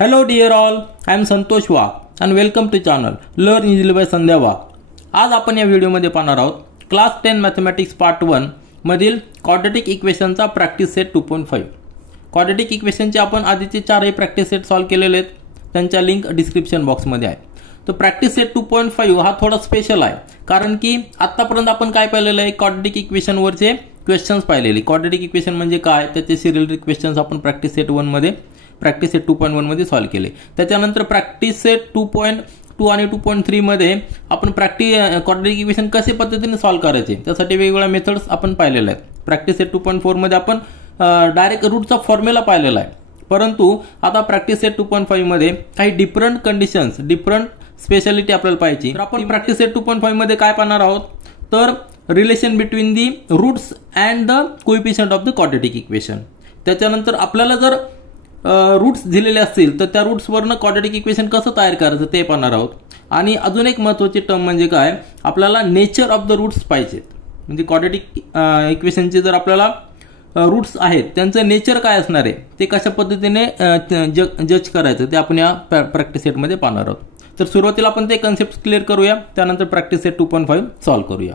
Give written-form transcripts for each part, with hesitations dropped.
Hello dear all, I am Santosh Wagh and welcome to channel Learn Easily by संध्या वाघ. आज आपण या व्हिडिओमध्ये पाहणार आहोत क्लास 10 मॅथमॅटिक्स पार्ट 1 मधील क्वाड्रॅटिक इक्वेशनचा प्रॅक्टिस सेट 2.5. क्वाड्रॅटिक इक्वेशनचे आपण आधीचे 4 प्रॅक्टिस सेट सॉल्व केलेले आहेत, त्यांच्या लिंक डिस्क्रिप्शन बॉक्समध्ये आहे. तो प्रॅक्टिस सेट 2.5 हा थोडा स्पेशल आहे कारण की आतापर्यंत आपण काय पाहिलेलं आहे, क्वाड्रॅटिक इक्वेशन वरचे क्वेश्चन्स पाहिलेले. क्वाड्रॅटिक इक्वेशन म्हणजे काय, त्याचे सिरियल क्वेश्चन्स आपण प्रॅक्टिस सेट 1 मध्ये प्रॅक्टिस सेट 2.1 मध्ये सॉल्व केले. त्याच्यानंतर प्रॅक्टिस सेट 2.2 आणि 2.3 मध्ये आपण क्वाड्रॅटिक इक्वेशन कसे पद्धतीने सॉल्व करायचे त्यासाठी वेगवेगळ्या मेथड्स आपण पाहिलेल्या आहेत. प्रॅक्टिस सेट 2.4 मध्ये आपण डायरेक्ट रूटचा फॉर्म्युला पाहिलेला आहे, परंतु आता प्रॅक्टिस सेट 2.5 मध्ये काही डिफरंट कंडिशन्स, डिफरंट स्पेशालिटी आपल्याला पाहिजे. तर आपण प्रॅक्टिस सेट 2.5 मध्ये काय पाहणार आहोत, तर relation between the roots and the coefficient of the quadratic equation. त्याच्यानंतर आपल्याला जर रूट्स दिलेले असतील तर त्या रूट्सवरनं क्वाड्रॅटिक इक्वेशन कसं तयार करायचं ते पाहणार आहोत. आणि अजून एक महत्त्वाची टर्म म्हणजे काय, आपल्याला नेचर ऑफ द रूट्स पाहिजेत. म्हणजे क्वाड्रॅटिक इक्वेशनचे जर आपल्याला रूट्स आहेत त्यांचं नेचर काय असणार आहे, ते कशा पद्धतीने जज करायचं ते आपण या प्रॅक्टिस सेटमध्ये पाहणार आहोत. तर सुरुवातीला आपण ते कन्सेप्ट क्लिअर करूया, त्यानंतर प्रॅक्टिस सेट 2.5 सॉल्व करूया.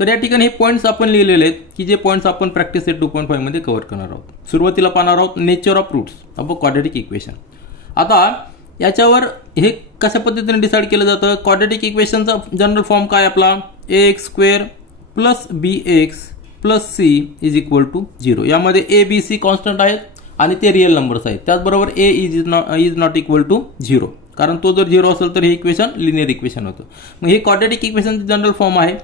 तर या ठिकाणी हे पॉईंट्स आपण लिहिलेले आहेत की जे पॉईंट्स आपण प्रॅक्टिस सेट 2.5 मध्ये कव्हर करणार आहोत. सुरुवातीला पाहणार आहोत nature of roots of a quadratic equation. आता याच्यावर हे कशा पद्धतीने डिसाईड केलं जातं, क्वाड्रॅटिक इक्वेशनचा जनरल फॉर्म काय आपला, ax² plus bx plus c is equal to 0. यामध्ये a b c कॉन्स्टंट आहेत आणि ते रिअल नंबर्स आहेत. त्याचबरोबर a is not equal to 0, कारण तो जर 0 असेल तर हे इक्वेशन लिनियर इक्वेशन होतं. मग हे क्वाड्रॅटिक इक्वेशनचं जनरल फॉर्म आहे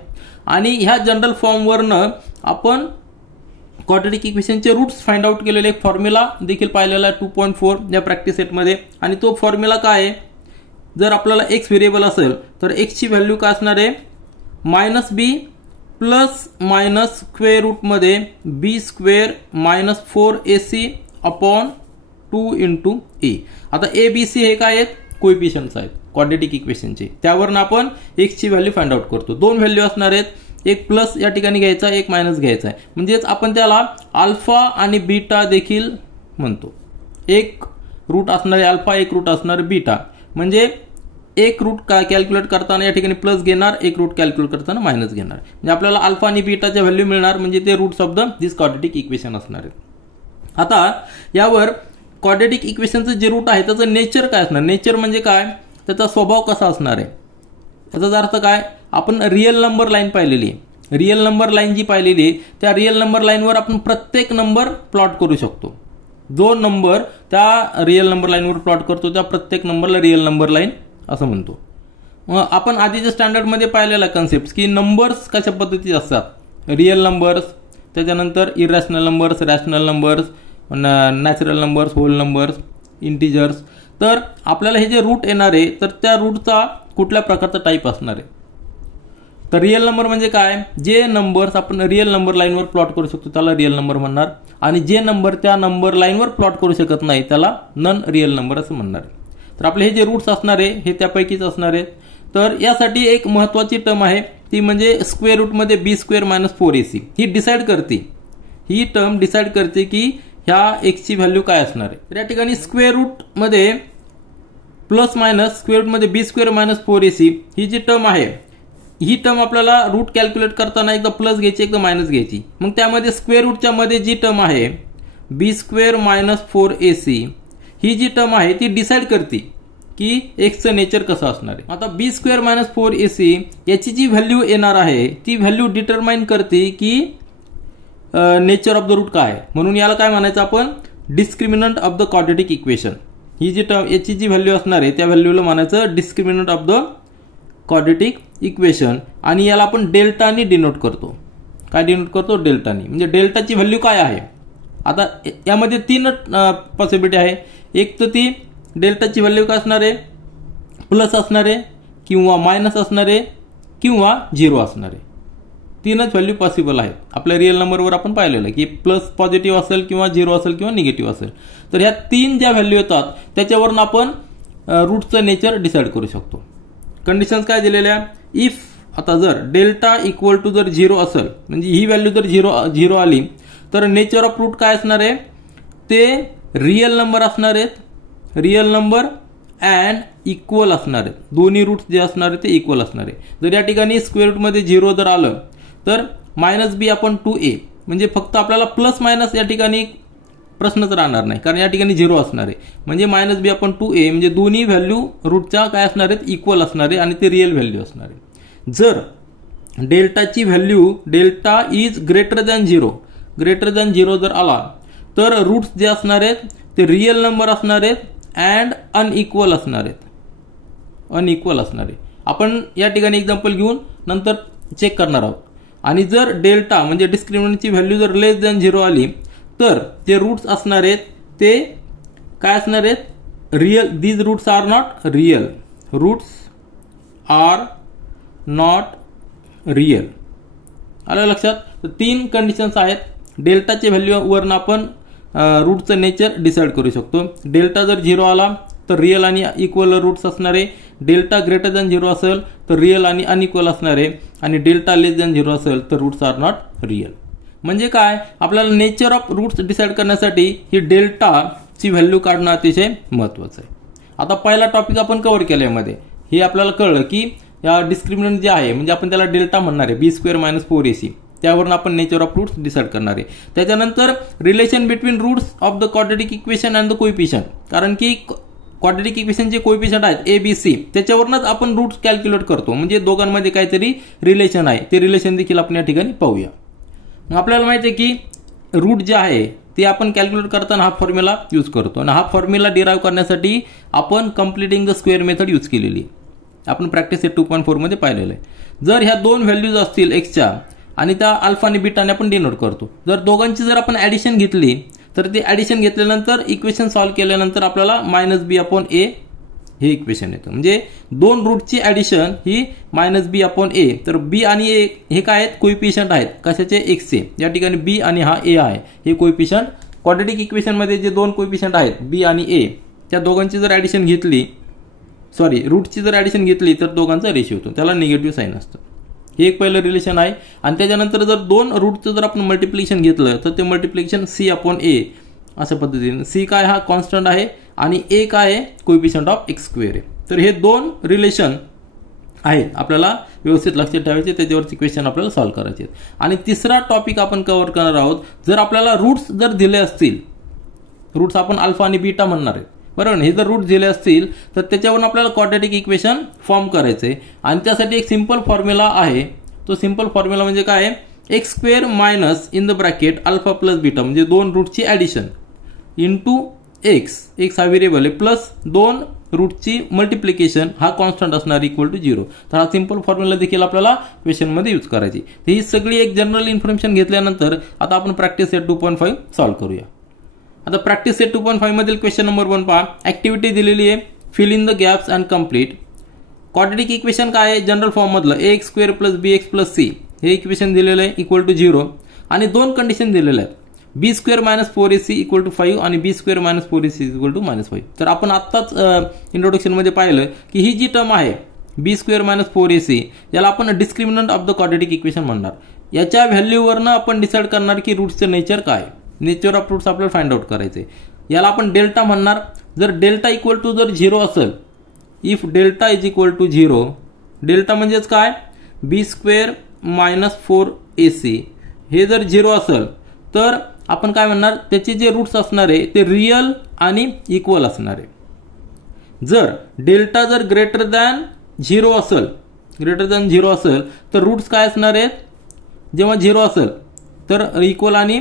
आणि ह्या जनरल फॉर्मवरनं आपण क्वाड्रॅटिक इक्वेशनचे रूट्स फाइंड आउट केलेले एक फॉर्म्युला देखील पाहिलेला आहे 2.4 या प्रॅक्टिस सेटमध्ये. आणि तो फॉर्म्युला काय आहे, जर आपल्याला एक्स व्हेरिएबल असेल तर एक्सची व्हॅल्यू काय असणार आहे, -b प्लस मायनस स्क्वेअर रूटमध्ये b² minus 4ac upon 2 into a. आता a b c हे काय आहेत, कोएफिशियंट्स आहेत क्वाड्रॅटिक इक्वेशनचे. त्यावरून आपण x ची व्हॅल्यू फाइंड आउट करतो. दोन व्हॅल्यू असणार आहेत, एक प्लस या ठिकाणी घ्यायचा, एक मायनस घ्यायचा आहे. म्हणजेच आपण त्याला अल्फा आणि बीटा देखील म्हणतो. एक रूट असणारे अल्फा, एक रूट असणारे बीटा. म्हणजे एक रूट कॅल्क्युलेट करताना या ठिकाणी प्लस घेणार, एक रूट कॅल्क्युलेट करताना मायनस घेणार. म्हणजे आपल्याला अल्फा आणि बीटाच्या व्हॅल्यू मिळणार, म्हणजे ते roots of this quadratic equation असणार आहेत. आता यावर क्वाड्रॅटिक इक्वेशनचं जे रूट आहे त्याचं नेचर काय असणार, नेचर म्हणजे काय, त्याचा स्वभाव कसा असणार आहे. याचा अर्थ काय, आपण रिअल नंबर लाईन पाहिलेली आहे. रिअल नंबर लाईन जी पाहिलेली आहे त्या रिअल नंबर लाईनवर आपण प्रत्येक नंबर प्लॉट करू शकतो. जो नंबर त्या रिअल नंबर लाईनवर प्लॉट करतो त्या प्रत्येक नंबरला रिअल नंबर लाईन असं म्हणतो. मग आपण आधीच्या स्टँडर्डमध्ये पाहिलेला कन्सेप्ट की नंबर्स कशा पद्धतीचे असतात, रिअल नंबर्स, त्याच्यानंतर irrational numbers, rational numbers, natural numbers, whole numbers, integers. तर आपल्याला हे जे रूट येणार आहे तर त्या रूटचा कुठल्या प्रकारचा टाईप असणार आहे. तर रिअल नंबर म्हणजे काय, जे नंबर्स आपण रिअल नंबर लाईनवर प्लॉट करू शकतो त्याला रिअल नंबर म्हणणार, आणि जे नंबर त्या नंबर लाईनवर प्लॉट करू शकत नाही त्याला नॉन रिअल नंबर असं म्हणणार. तर आपले हे जे रूट्स असणार आहे हे त्यापैकीच असणार आहेत. तर यासाठी एक महत्वाची टर्म आहे ती म्हणजे स्क्वेअर रूटमध्ये b² मायनस 4ac. ही डिसाईड करते, ही टर्म डिसाईड करते की ह्या एक्सची व्हॅल्यू काय असणार आहे. तर या ठिकाणी स्क्वेअर रूटमध्ये प्लस मायनस स्क्वेअर रूटमध्ये b² मायनस 4ac ही जी टर्म आहे, ही टर्म आपल्याला रूट कॅल्क्युलेट करताना एकदा प्लस घ्यायची, एकदा मायनस घ्यायची. मग त्यामध्ये स्क्वेअर रूटच्या मध्ये जी टर्म आहे b² मायनस 4ac ही जी टर्म आहे ती डिसाईड करते की एक्सचं नेचर कसं असणार आहे. आता b² मायनस 4ac याची जी व्हॅल्यू येणार आहे ती व्हॅल्यू डिटरमाइन करते की नेचर ऑफ द रूट काय आहे. म्हणून याला काय म्हणायचं आपण, discriminant of the quadratic equation. ही जी टर्म याची जी व्हॅल्यू असणार आहे त्या व्हॅल्यूला म्हणायचं discriminant of the quadratic equation. आणि याला आपण डेल्टानी डिनोट करतो. काय डिनोट करतो, डेल्टानी. म्हणजे डेल्टाची व्हॅल्यू काय आहे. आता यामध्ये 3 पॉसिबिलिटी आहे. एक तर ती डेल्टाची व्हॅल्यू काय असणार आहे, प्लस असणार आहे किंवा मायनस असणार आहे किंवा 0 असणार आहे. 3च व्हॅल्यू पॉसिबल आहेत. आपल्या रिअल नंबरवर आपण पाहिलेलं की प्लस पॉझिटिव्ह असेल किंवा 0 असेल किंवा निगेटिव्ह असेल. तर ह्या 3 ज्या व्हॅल्यू येतात त्याच्यावरून आपण रूटचं नेचर डिसाईड करू शकतो. कंडिशन्स काय दिलेल्या, इफ आता जर डेल्टा इक्वल टू जर 0 असेल, म्हणजे ही व्हॅल्यू जर 0 आली तर नेचर ऑफ रूट काय असणार आहे, ते रिअल नंबर असणार आहेत रिअल नंबर अँड इक्वल असणार आहेत. दोन्ही रूट्स जे असणार आहे ते इक्वल असणार आहे. जर या ठिकाणी स्क्वेअर रूटमध्ये 0 जर आलं तर -b/2a म्हणजे फक्त आपल्याला प्लस मायनस या ठिकाणी प्रश्नच राहणार नाही, कारण या ठिकाणी 0 असणार आहे. म्हणजे -b/2a म्हणजे दोन्ही व्हॅल्यू रूटच्या काय असणार आहेत, इक्वल असणार आहे आणि ते रिअल व्हॅल्यू असणार आहे. जर डेल्टाची value delta is greater than 0 जर आला तर रूट्स जे असणार आहेत ते रिअल नंबर असणार आहेत अँड अनइक्वल असणार आहे. आपण या ठिकाणी एक्झाम्पल घेऊन नंतर चेक करणार आहोत. आणि जर डेल्टा म्हणजे डिस्क्रिमिनंटची व्हॅल्यू जर लेस दॅन 0 आली तर जे रूट्स असणार आहेत ते काय असणार आहेत, real. These roots are not real. आलं लक्षात. तर 3 कंडिशन्स आहेत. डेल्टाच्या व्हॅल्यूवरून आपण रूटचं नेचर डिसाईड करू शकतो. डेल्टा जर 0 आला तर रिअल आणि इक्वल रूट्स असणार आहे. डेल्टा ग्रेटर दॅन 0 असेल तर रिअल आणि अनइक्वल असणार आहे. आणि डेल्टा लेस दॅन 0 असेल तर रूट्स आर नॉट रिअल. म्हणजे काय, आपल्याला नेचर ऑफ रूट्स डिसाईड करण्यासाठी ही डेल्टाची व्हॅल्यू काढणं अतिशय महत्त्वाचं आहे. आता पहिला टॉपिक आपण कव्हर केल्यामध्ये हे आपल्याला कळलं की या डिस्क्रिमिनंट जे आहे म्हणजे आपण त्याला डेल्टा म्हणणार आहे, b² - 4ac. त्यावरून आपण नेचर ऑफ रूट्स डिसाईड करणार आहे. त्याच्यानंतर relation between roots of the quadratic equation and the coefficient. कारण की क्वाड्रॅटिक इक्वेशनचे कोएफिशियंट आहेत ABC, त्याच्यावरूनच आपण रूट्स कॅल्क्युलेट करतो. म्हणजे दोघांमध्ये काहीतरी रिलेशन आहे, ते रिलेशन देखील आपण या ठिकाणी पाहूया. आपल्याला माहिती आहे की रूट जे आहे ते आपण कॅल्क्युलेट करताना हा फॉर्म्युला यूज करतो. आणि हा फॉर्म्युला डिराईव्ह करण्यासाठी आपण completing the square method use केलेली आहे. आपण प्रॅक्टिस सेट 2.4 मध्ये पाहिलेलं आहे. जर ह्या 2 व्हॅल्यूज असतील एक्सच्या आणि त्या अल्फा आणि बीटाने आपण डिनोट करतो. जर दोघांची जर आपण ॲडिशन घेतली तर ते ॲडिशन घेतल्यानंतर इक्वेशन सॉल्व्ह केल्यानंतर आपल्याला -b/a हे इक्वेशन येतं. म्हणजे 2 रूटची ॲडिशन ही -b/a. तर b आणि a हे काय आहेत, कोएफिशियंट आहेत. कशाचे, एक्सचे. या ठिकाणी b आणि हा a आहे, हे कोएफिशियंट. क्वाड्रॅटिक इक्वेशनमध्ये जे 2 कोएफिशियंट आहेत b आणि a, त्या दोघांची जर ॲडिशन घेतली, रूटची जर ॲडिशन घेतली तर दोघांचा रेशिओ होतो, त्याला निगेटिव्ह साईन असतं. हे एक पहिलं रिलेशन आहे. आणि त्याच्यानंतर जर 2 रूटचं जर आपण मल्टिप्लिकेशन घेतलं तर ते मल्टिप्लिकेशन c/a अशा पद्धतीने. c काय, हा कॉन्स्टंट आहे आणि a काय आहे, कोएफिशियंट ऑफ x² आहे. तर हे 2 रिलेशन आहेत, आपल्याला व्यवस्थित लक्षात ठेवायचे, त्याच्यावरची क्वेश्चन आपल्याला सॉल्व्ह करायचे. आणि तिसरा टॉपिक आपण कव्हर करणार आहोत. जर आपल्याला रूट्स जर दिले असतील, रूट्स आपण अल्फा आणि बीटा म्हणणार आहे, बरोबर. हे जर रूट दिले असतील तर त्याच्यावरून आपल्याला क्वाड्रॅटिक इक्वेशन फॉर्म करायचे. आणि त्यासाठी एक सिंपल फॉर्म्युला आहे. तो सिंपल फॉर्म्युला म्हणजे काय, x² minus in the bracket alpha plus beta म्हणजे 2 रूटची ॲडिशन इंटू x हा व्हेरिएबल आहे, प्लस 2 रूटची मल्टिप्लिकेशन, हा कॉन्स्टंट असणार इक्वल टू 0. तर हा सिंपल फॉर्म्युला देखील आपल्याला क्वेश्चनमध्ये यूज करायची. ही सगळी एक जनरल इन्फॉर्मेशन घेतल्यानंतर आता आपण प्रॅक्टिस सेट 2.5 सॉल्व्ह करूया. आता प्रॅक्टिस सेट 2.5 मधील क्वेश्चन नंबर 1 पहा. ऍक्टिव्हिटी दिलेली आहे, fill in the gaps and complete. Quadratic equation काय आहे, जनरल फॉर्म मधलं ax² + bx + c हे इक्वेशन दिलेलं आहे इक्वल टू 0. आणि 2 कंडिशन दिलेल्या आहेत, b² - 4ac = 5 आणि b² - 4ac = -5. तर आपण आत्ताच इंट्रोडक्शन मध्ये पाहिलं की ही जी टर्म आहे b² - 4ac याला आपण discriminant of the quadratic equation म्हणणार. याच्या व्हॅल्यूवरनं आपण डिसाईड करणार की रूटचं नेचर काय, नेचर ऑफ रूट्स आपल्याला फाइंड आउट करायचे. याला आपण डेल्टा म्हणणार. जर डेल्टा इक्वल टू जर 0 असेल, if delta is equal to 0, delta म्हणजेच काय, b² - 4ac हे जर 0 असेल तर आपण काय म्हणणार, त्याचे जे रूट्स असणार आहे ते रिअल आणि इक्वल असणार आहे. जर डेल्टा जर ग्रेटर दॅन 0 असेल तर रूट्स काय असणार आहेत, जेव्हा 0 असेल तर इक्वल आणि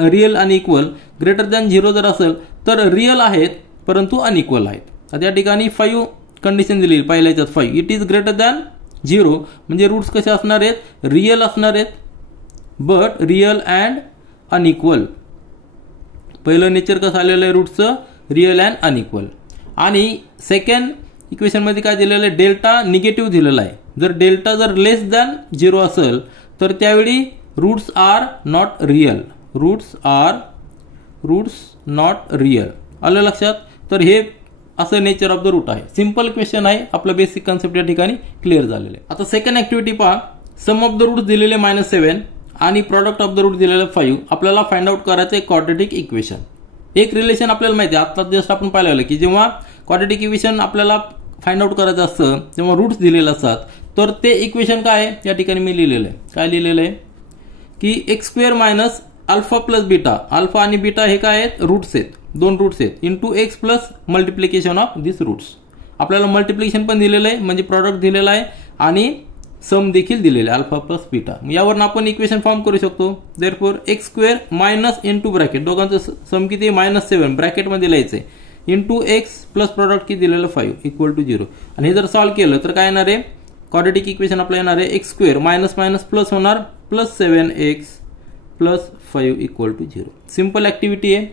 रिअल आणि इक्वल. ग्रेटर दॅन 0 जर असेल तर रिअल आहेत परंतु अनइक्वल आहेत. आता या ठिकाणी 5 कंडिशन दिली, पहिल्याच्यात 5. इट इज ग्रेटर दॅन 0 म्हणजे रूट्स कसे असणार आहेत, रिअल असणार आहेत, बट रिअल अँड अनइक्वल. पहिलं नेचर कसं आलेलं आहे रूटचं, रिअल अँड अनइक्वल. आणि सेकंड इक्वेशन मध्ये काय दिलेलं आहे, डेल्टा निगेटिव्ह दिलेला आहे. जर डेल्टा जर लेस दॅन 0 असेल तर त्यावेळी roots are not real. Roots not real. आलं लक्षात. तर हे असं नेचर ऑफ द रूट आहे. सिंपल क्वेश्चन आहे, आपलं बेसिक कन्सेप्ट या ठिकाणी क्लिअर झालेलं आहे. आता सेकंड ऍक्टिव्हिटी पहा. सम ऑफ द रूट्स दिलेले -7 आणि प्रॉडक्ट ऑफ द रूट दिलेलं 5. आपल्याला फाइंड आउट करायचं आहे क्वाड्रॅटिक इक्वेशन. एक रिलेशन आपल्याला माहिती आहे, आता जस्ट आपण पाहिलं की जेव्हा क्वाड्रॅटिक इक्वेशन आपल्याला फाइंड आउट करायचं असतं तेव्हा रूट्स दिलेले असतात, तर ते इक्वेशन काय आहे या ठिकाणी मी लिहिलेलं आहे. काय लिहिलेलं आहे की x square minus alpha plus beta, alpha आणि बीटा हे काय आहेत, रूट्स आहेत, दोन रूट्स आहेत, into x plus multiplication of this roots. आपल्याला मल्टिप्लिकेशन पण दिलेलं आहे म्हणजे प्रॉडक्ट दिलेला आहे आणि सम देखील दिलेले आहे अल्फा प्लस बीटा. यावरून आपण इक्वेशन फॉर्म करू शकतो. Therefore x square minus into bracket, दोघांचं सम किती -7 ब्रॅकेटमध्ये लिहायचंय, इंटू एक्स प्लस प्रॉडक्ट किती दिलेलं 5 इक्वल टू 0. आणि हे जर सॉल्व्ह केलं तर काय येणार आहे, क्वाड्रॅटिक इक्वेशन आपलं येणार आहे x square minus minus plus होणार plus 7x plus 5 equal to 0. Simple activity आहे.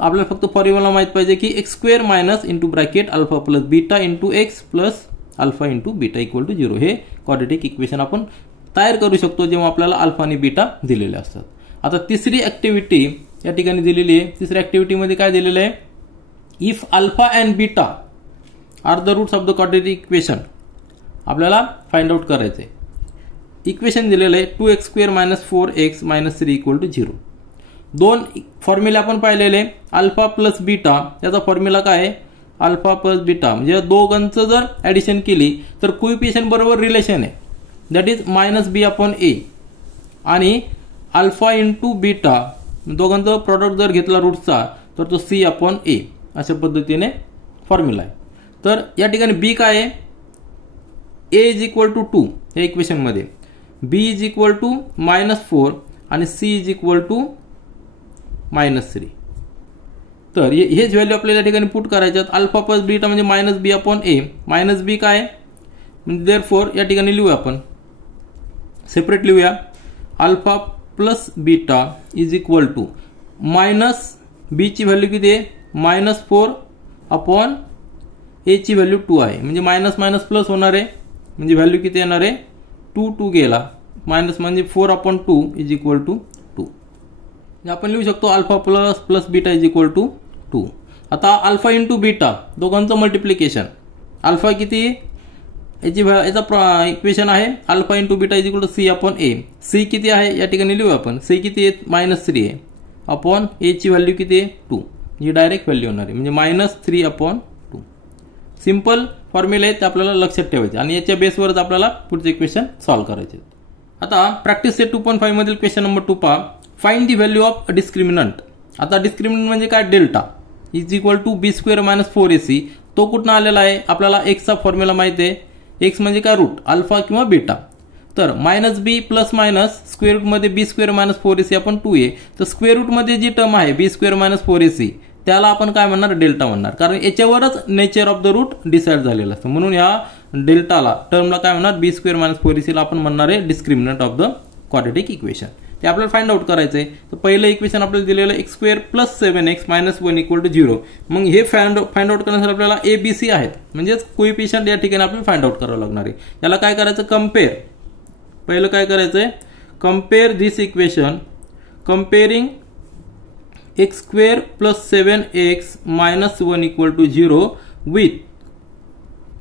आपल्याला फक्त फॉर्म्युला माहित पाहिजे की x square minus into bracket alpha plus beta into x plus alpha into beta equal to 0. हे क्वाड्रॅटिक इक्वेशन आपण तयार करू शकतो जेव्हा आपल्याला अल्फा आणि बीटा दिलेले असतात. आता तिसरी ऍक्टिव्हिटी या ठिकाणी दिलेली आहे. तिसऱ्या ऍक्टिव्हिटीमध्ये काय दिलेलं आहे, if alpha and beta are the roots of the quadratic equation आपल्याला फाइंड आउट करायचे. इक्वेशन दिलेलं आहे 2x square minus 4x minus 3 equal to 0. दोन फॉर्म्युला आपण पाहिलेले, अल्फा प्लस बीटा, याचा फॉर्म्युला काय आहे, अल्फा प्लस बीटा म्हणजे दोघांचं जर ऍडिशन केली तर कोइफिशियंट बरोबर रिलेशन आहे, दॅट इज -b/a आणि अल्फा इंटू बीटा दोघांचं प्रॉडक्ट जर घेतला रूटचा तर तो c/a अशा पद्धतीने फॉर्म्युला आहे. तर या ठिकाणी b काय आहे, a इज इक्वल टू 2 या इक्वेशन मध्ये, b इज इक्वल टू -4 आणि c इज इक्वल टू -3. तर हेच व्हॅल्यू आपल्याला या ठिकाणी पुट करायच्यात. अल्फा प्लस बीटा म्हणजे -b/a, मायनस बी काय म्हणजे देअरफॉर या ठिकाणी लिहूया आपण सेपरेट लिहूया, alpha plus beta is equal to minus B ची व्हॅल्यू किती आहे -4 अपॉन ए ची व्हॅल्यू 2 आहे, म्हणजे मायनस मायनस प्लस होणार आहे, म्हणजे व्हॅल्यू किती येणार आहे 2 गेला, मायनस म्हणजे 4/2 इज इक्वल टू 2. आपण लिहू शकतो alpha plus plus beta is equal to 2. आता अल्फा इंटू बीटा दोघांचं मल्टिप्लिकेशन, अल्फा किती याचा इक्वेशन आहे alpha into beta is equal to c/a. c किती आहे या ठिकाणी लिहू आपण, c किती आहे -3 आहे अपॉन ए ची व्हॅल्यू किती आहे 2, ही डायरेक्ट व्हॅल्यू होणार आहे म्हणजे -3/2. सिंपल फॉर्म्युला आहे ते आपल्याला लक्षात ठेवायचे आणि याच्या बेसवरच आपल्याला पुढचे इक्वेशन सॉल्व्ह करायचे. आता प्रॅक्टिस सेट 2.5 मधील क्वेश्चन नंबर 2 पहा, find the value of discriminant. आता डिस्क्रिमिनंट म्हणजे काय, delta is equal to b square minus 4ac. तो कुठून आलेला आहे, आपल्याला x चा फॉर्म्युला माहिती आहे, x म्हणजे काय रूट अल्फा किंवा बीटा. तर -b plus minus square root मध्ये b स्क्वेअर मायनस 4ac आपण 2a. तर स्क्वेअर रूट मध्ये जी टर्म आहे b स्क्वेअर मायनस 4ac त्याला आपण काय म्हणणार, डेल्टा म्हणणार, कारण याच्यावरच nature of the root decide झालेलं असतं. म्हणून या डेल्टाला टर्मला काय म्हणणार, b स्क्वेअर मायनस 4ac ला आपण म्हणणार आहे discriminant of the quadratic equation. ते आपल्याला फाइंड आउट करायचं आहे. तर पहिलं इक्वेशन आपल्याला दिलेलं आहे x square plus 7x minus 1 equal to 0. मग हे फाइंड आउट करण्यासाठी आपल्याला ए बी सी आहेत, म्हणजेच कोइफिशियंट या ठिकाणी आपल्याला फाइंड आउट करावं लागणार आहे. याला काय करायचं, कम्पेअर. पहिलं काय करायचं आहे, compare this equation comparing x square plus 7x minus 1 equal to 0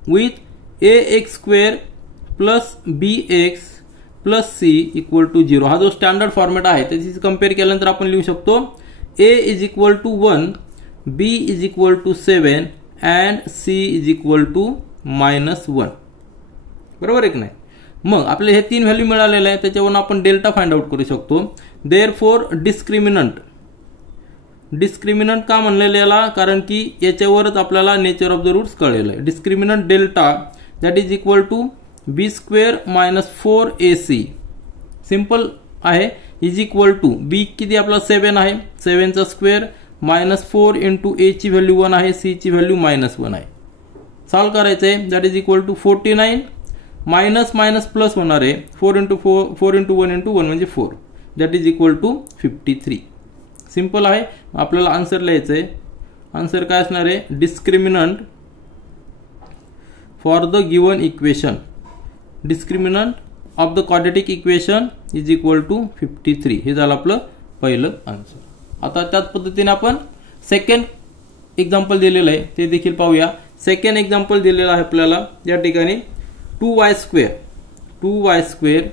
with a x square plus bx plus c equal to 0. हा जो स्टँडर्ड फॉर्मॅट आहे त्याची कम्पेअर केल्यानंतर आपण लिहू शकतो a is equal to 1, b is equal to 7 and c is equal to -1. बरोबर आहे की नाही. मग आपल्याला हे 3 व्हॅल्यू मिळालेले आहे, त्याच्यावरून आपण डेल्टा फाइंड आउट करू शकतो. देअरफॉर डिस्क्रिमिनंट का म्हणलेलं याला, कारण की याच्यावरच आपल्याला नेचर ऑफ द रूट्स कळलेलं आहे. Discriminant delta that is equal to b square minus 4ac simple आहे इज इक्वल टू b किती आपला 7 आहे, 7 चा स्क्वेअर मायनस 4 इंटू a ची व्हॅल्यू 1 आहे, c ची व्हॅल्यू -1 आहे. सॉल्व्ह करायचं आहे, that is equal to 49 minus minus plus होणार आहे 4 इंटू 1 इंटू 1 म्हणजे 4, that is equal to 53. Simple आहे. आपल्याला आन्सर लिहायचं आहे. आन्सर काय असणार आहे, discriminant for the given equation, discriminant of the quadratic equation is equal to 53. हे झालं आपलं पहिलं आन्सर. आता त्याच पद्धतीने आपण सेकंड एक्झाम्पल दिलेलं आहे ते देखील पाहूया. सेकंड एक्झाम्पल दिलेलं आहे आपल्याला या ठिकाणी 2y square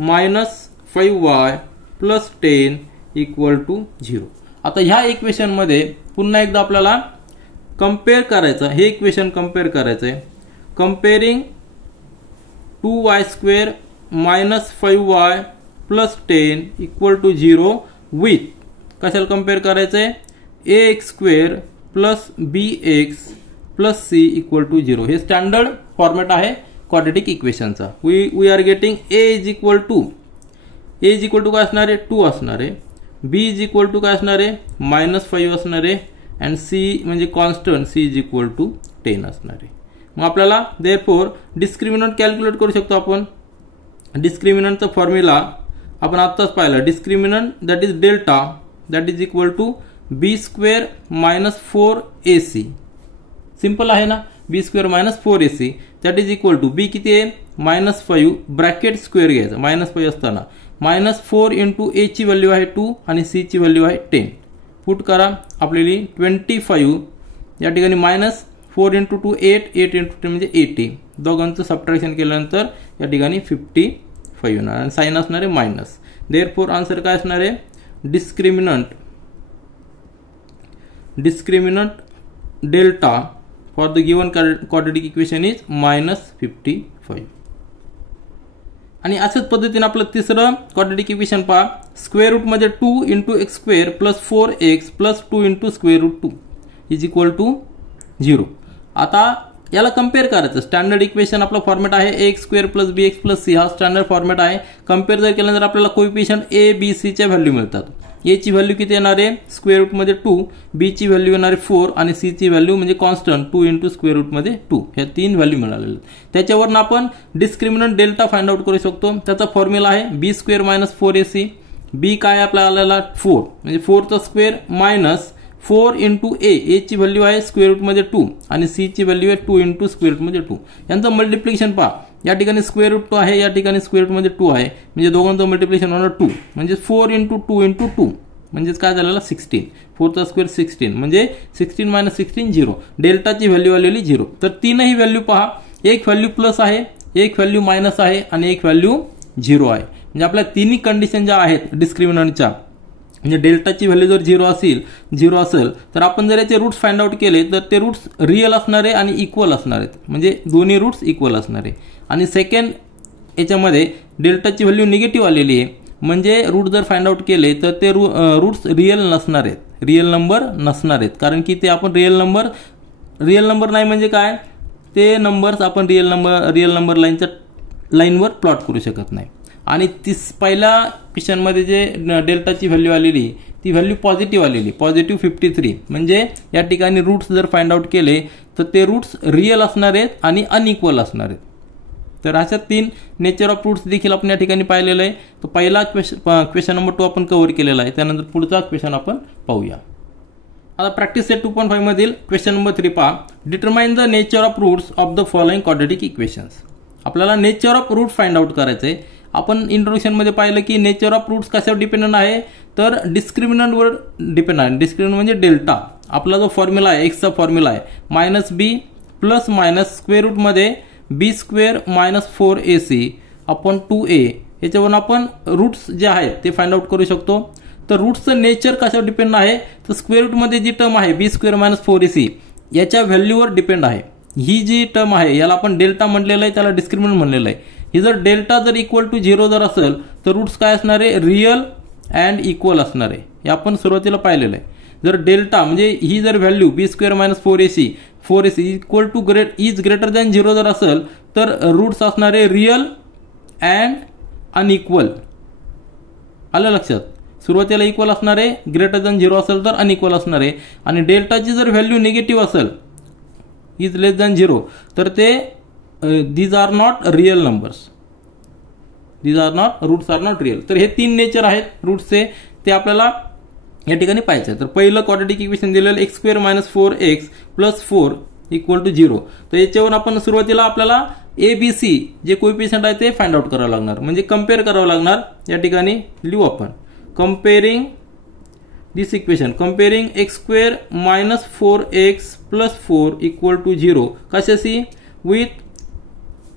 minus 5y plus 10 equal to 0. आता ह्या इक्वेशनमध्ये पुन्हा एकदा आपल्याला कम्पेअर करायचं, हे इक्वेशन कम्पेअर करायचं आहे. कंपेअरिंग 2y² - 5y + 10 = 0 विथ कशाला कम्पेअर करायचं आहे, ax² + bx + c = 0. हे स्टँडर्ड फॉर्मॅट आहे क्वाड्रॅटिक इक्वेशनचा. We are getting a is काय असणार आहे, 2 असणार आहे. b काय असणार आहे, -5 असणार आहे. अँड c म्हणजे कॉन्स्टंट, c = 10 असणार आहे. मग आपल्याला देअरफॉर डिस्क्रिमिनंट कॅल्क्युलेट करू शकतो आपण. डिस्क्रिमिनंटचा फॉर्म्युला आपण आत्ताच पाहिला. Discriminant that is delta that is equal to b² - 4ac. Simple आहे ना, b² - 4ac that is equal to b किती आहे, -5 ब्रॅकेट स्क्वेअर घ्यायचं, -5 असताना -4 × a ची व्हॅल्यू आहे 2 आणि c ची व्हॅल्यू आहे 10. पुट करा आपल्याला 25 या ठिकाणी -4 × 2 8, 8 × 10 म्हणजे 80. दोघांचं सबट्रॅक्शन केल्यानंतर या ठिकाणी 55 येणार आणि साइन असणार आहे मायनस. देअरफॉर आन्सर काय असणार आहे, discriminant delta for the given quadratic equation is -55. आणि अशाच पद्धतीने आपलं तिसरं क्वाड्रॅटिक इक्वेशन पहा. स्क्वेअर रूट मध्ये 2 × x² + 4x + 2 × √2 = 0. आता याला कम्पेअर करायचं. स्टँडर्ड इक्वेशन आपला फॉर्मॅट आहे ax² + bx + c. हा स्टँडर्ड फॉर्मॅट आहे. कम्पेअर जर केलं तर आपल्याला कोएफिशियंट a b c च्या व्हॅल्यू मिळतात. a ची व्हॅल्यू किती येणार आहे, स्क्वेअर रूट मध्ये 2, b ची व्हॅल्यू येणार आहे 4 आणि c ची व्हॅल्यू म्हणजे कॉन्स्टंट 2 × स्क्वेअर रूट मध्ये 2. ह्या 3 व्हॅल्यू मिळालेल्या. त्याच्यावरून आपण डिस्क्रिमिनंट डेल्टा फाइंड आउट करू शकतो. त्याचा फॉर्म्युला आहे b² - 4ac. b काय आपल्याला 4 म्हणजे 4 चा स्क्वेअर -4 × a ची व्हॅल्यू आहे स्क्वेअर रूट मध्ये 2 आणि c ची व्हॅल्यू आहे 2 × स्क्वेअर रूट मध्ये 2. यांचं मल्टिप्लिकेशन पहा. या ठिकाणी स्क्वेअर रूट 2 आहे, या ठिकाणी स्क्वेअर रूट मध्ये 2 आहे, म्हणजे दोघांचं मल्टिप्लिकेशन होणार 2 म्हणजे 4 × 2 × 2 म्हणजे काय झालेला 16. 4 चा स्क्वेअर 16 म्हणजे 16 - 16 0. डेल्टाची व्हॅल्यू आलेली 0. तर तीनही व्हॅल्यू पहा, एक व्हॅल्यू प्लस आहे, एक व्हॅल्यू मायनस आहे आणि एक व्हॅल्यू 0 आहे. म्हणजे आपल्या तिन्ही कंडिशन ज्या आहेत डिस्क्रिमिनंटच्या, म्हणजे डेल्टाची व्हॅल्यू जर 0 असेल तर आपण जर याचे रूट्स फाइंड आउट केले तर ते रूट्स रिअल असणार आहे आणि इक्वल असणार आहेत, म्हणजे दोन्ही रूट्स इक्वल असणार आहे. आणि सेकंड याच्यामध्ये डेल्टाची व्हॅल्यू निगेटिव्ह आलेली आहे, म्हणजे रूट जर फाइंड आउट केले तर ते रूट्स रिअल नसणार आहेत, रिअल नंबर नसणार आहेत. कारण की ते आपण रिअल नंबर नाही म्हणजे काय, ते नंबर्स आपण रिअल नंबर लाईनवर प्लॉट करू शकत नाही. आणि पहिल्या क्वेश्चनमध्ये जे डेल्टाची व्हॅल्यू आलेली ती व्हॅल्यू पॉझिटिव्ह आलेली, +53. म्हणजे या ठिकाणी रूट्स जर फाइंड आउट केले तर ते रूट्स रिअल असणार आहेत आणि अनइक्वल असणार आहेत. तर अशा 3 नेचर ऑफ रूट्स देखील आपण या ठिकाणी पाहिलेलं आहे. तर पहिला क्वेश्चन नंबर 2 आपण कव्हर केलेला आहे. त्यानंतर पुढचा क्वेश्चन आपण पाहूया. आता प्रॅक्टिस सेट 2.5 मधील क्वेश्चन नंबर 3 पहा. Determine the nature of roots of the following quadratic equations. आपल्याला nature of root find out करायचं आहे. आपण इंट्रोडक्शन मध्ये पाहिलं की नेचर ऑफ रूट्स कशावर डिपेंडंट आहे, तर डिस्क्रिमिनंटवर डिपेंड आहे. डिस्क्रिमिनंट म्हणजे डेल्टा. आपला जो फॉर्म्युला आहे, एक्सचा फॉर्म्युला आहे -b ± स्क्वेअर रूट मध्ये b² - 4ac / 2a. याच्यावरून आपण रूट्स जे आहेत ते फाइंड आउट करू शकतो. तर रूट्सचं नेचर कशावर डिपेंड आहे, तर स्क्वेअर रूट मध्ये जी टर्म आहे b² - 4ac याच्या व्हॅल्यूवर डिपेंड आहे. ही जी टर्म आहे याला आपण डेल्टा म्हटलेलं आहे, त्याला डिस्क्रिमिनंट म्हणलेलं आहे. ही जर डेल्टा जर इक्वल टू 0 जर असेल तर रूट्स काय असणार आहे, रिअल अँड इक्वल असणार आहे. हे आपण सुरुवातीला पाहिलेलं आहे. जर डेल्टा म्हणजे ही जर value b² - 4ac equal two is greater than 0 जर असेल तर रूट्स असणार आहे रिअल अँड अनइक्वल. आलं लक्षात. सुरुवातीला इक्वल असणार आहे, ग्रेटर दॅन 0 असेल तर अनइक्वल असणार आहे. आणि डेल्टाची जर व्हॅल्यू निगेटिव्ह असेल, इज लेस दॅन 0, तर ते these are not real numbers. Roots are not real. तर हे 3 नेचर आहेत रूट्सचे, ते आपल्याला या ठिकाणी पाहायचे. तर पहिलं क्वाड्रॅटिक इक्वेशन दिलेलं x² - 4x + 4 = 0. तर याच्यावर आपण सुरुवातीला आपल्याला ABC जे कोएफिशियंट आहे ते फाइंड आउट करावं लागणार, म्हणजे कम्पेअर करावं लागणार. या ठिकाणी लिहू आपण कम्पेअरिंग दिस इक्वेशन, कम्पेअरिंग x² - 4x + 4 = 0 कशाशी, विथ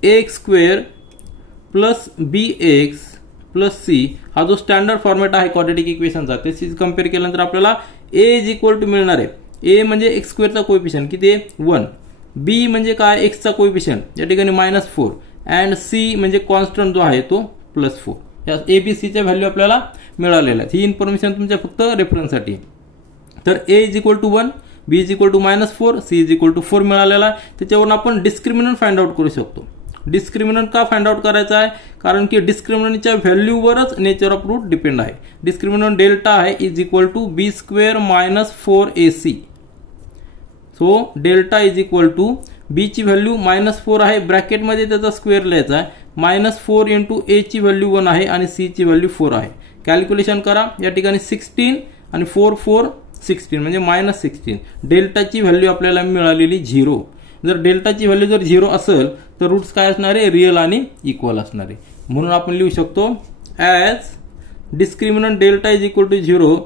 ax² + bx + c. हा जो स्टँडर्ड फॉर्मॅट आहे क्वाड्रॅटिक इक्वेशनचा, त्याची कम्पेअर केल्यानंतर आपल्याला ए इज इक्वल टू मिळणार आहे, ए म्हणजे एक्स स्क्वेअरचा कोएफिशियंट किती आहे 1, बी म्हणजे काय एक्सचा कोएफिशियंट या ठिकाणी -4 अँड सी म्हणजे कॉन्स्टंट जो आहे तो +4. या एबीसीच्या व्हॅल्यू आपल्याला मिळालेल्या आहेत. ही इन्फॉर्मेशन तुमच्या फक्त रेफरन्ससाठी. तर A is equal to 1, B is equal to -4, C is equal to 4 मिळालेला आहे. त्याच्यावरून आपण डिस्क्रिमिनंट फाइंड आउट करू शकतो. डिस्क्रिमिनंट का फाइंड आउट करायचा आहे, कारण की डिस्क्रिमिनंटच्या व्हॅल्यूवरच नेचर ऑफ रूट डिपेंड आहे. डिस्क्रिमिनंट डेल्टा आहे is equal to B square -4ac. So delta is equal to B ची व्हॅल्यू -4 आहे, ब्रॅकेटमध्ये त्याचा स्क्वेअर लिहायचा आहे, -4 इंटू ए ची व्हॅल्यू 1 आहे आणि सी ची व्हॅल्यू 4 आहे. कॅल्क्युलेशन करा, या ठिकाणी 16 आणि 4 4 16 म्हणजे -16. डेल्टाची व्हॅल्यू आपल्याला मिळालेली 0. जर डेल्टाची व्हॅल्यू जर 0 असेल तर रूट्स काय असणार आहे, रिअल आणि इक्वल असणार आहे. म्हणून आपण लिहू शकतो as discriminant delta is equal to 0,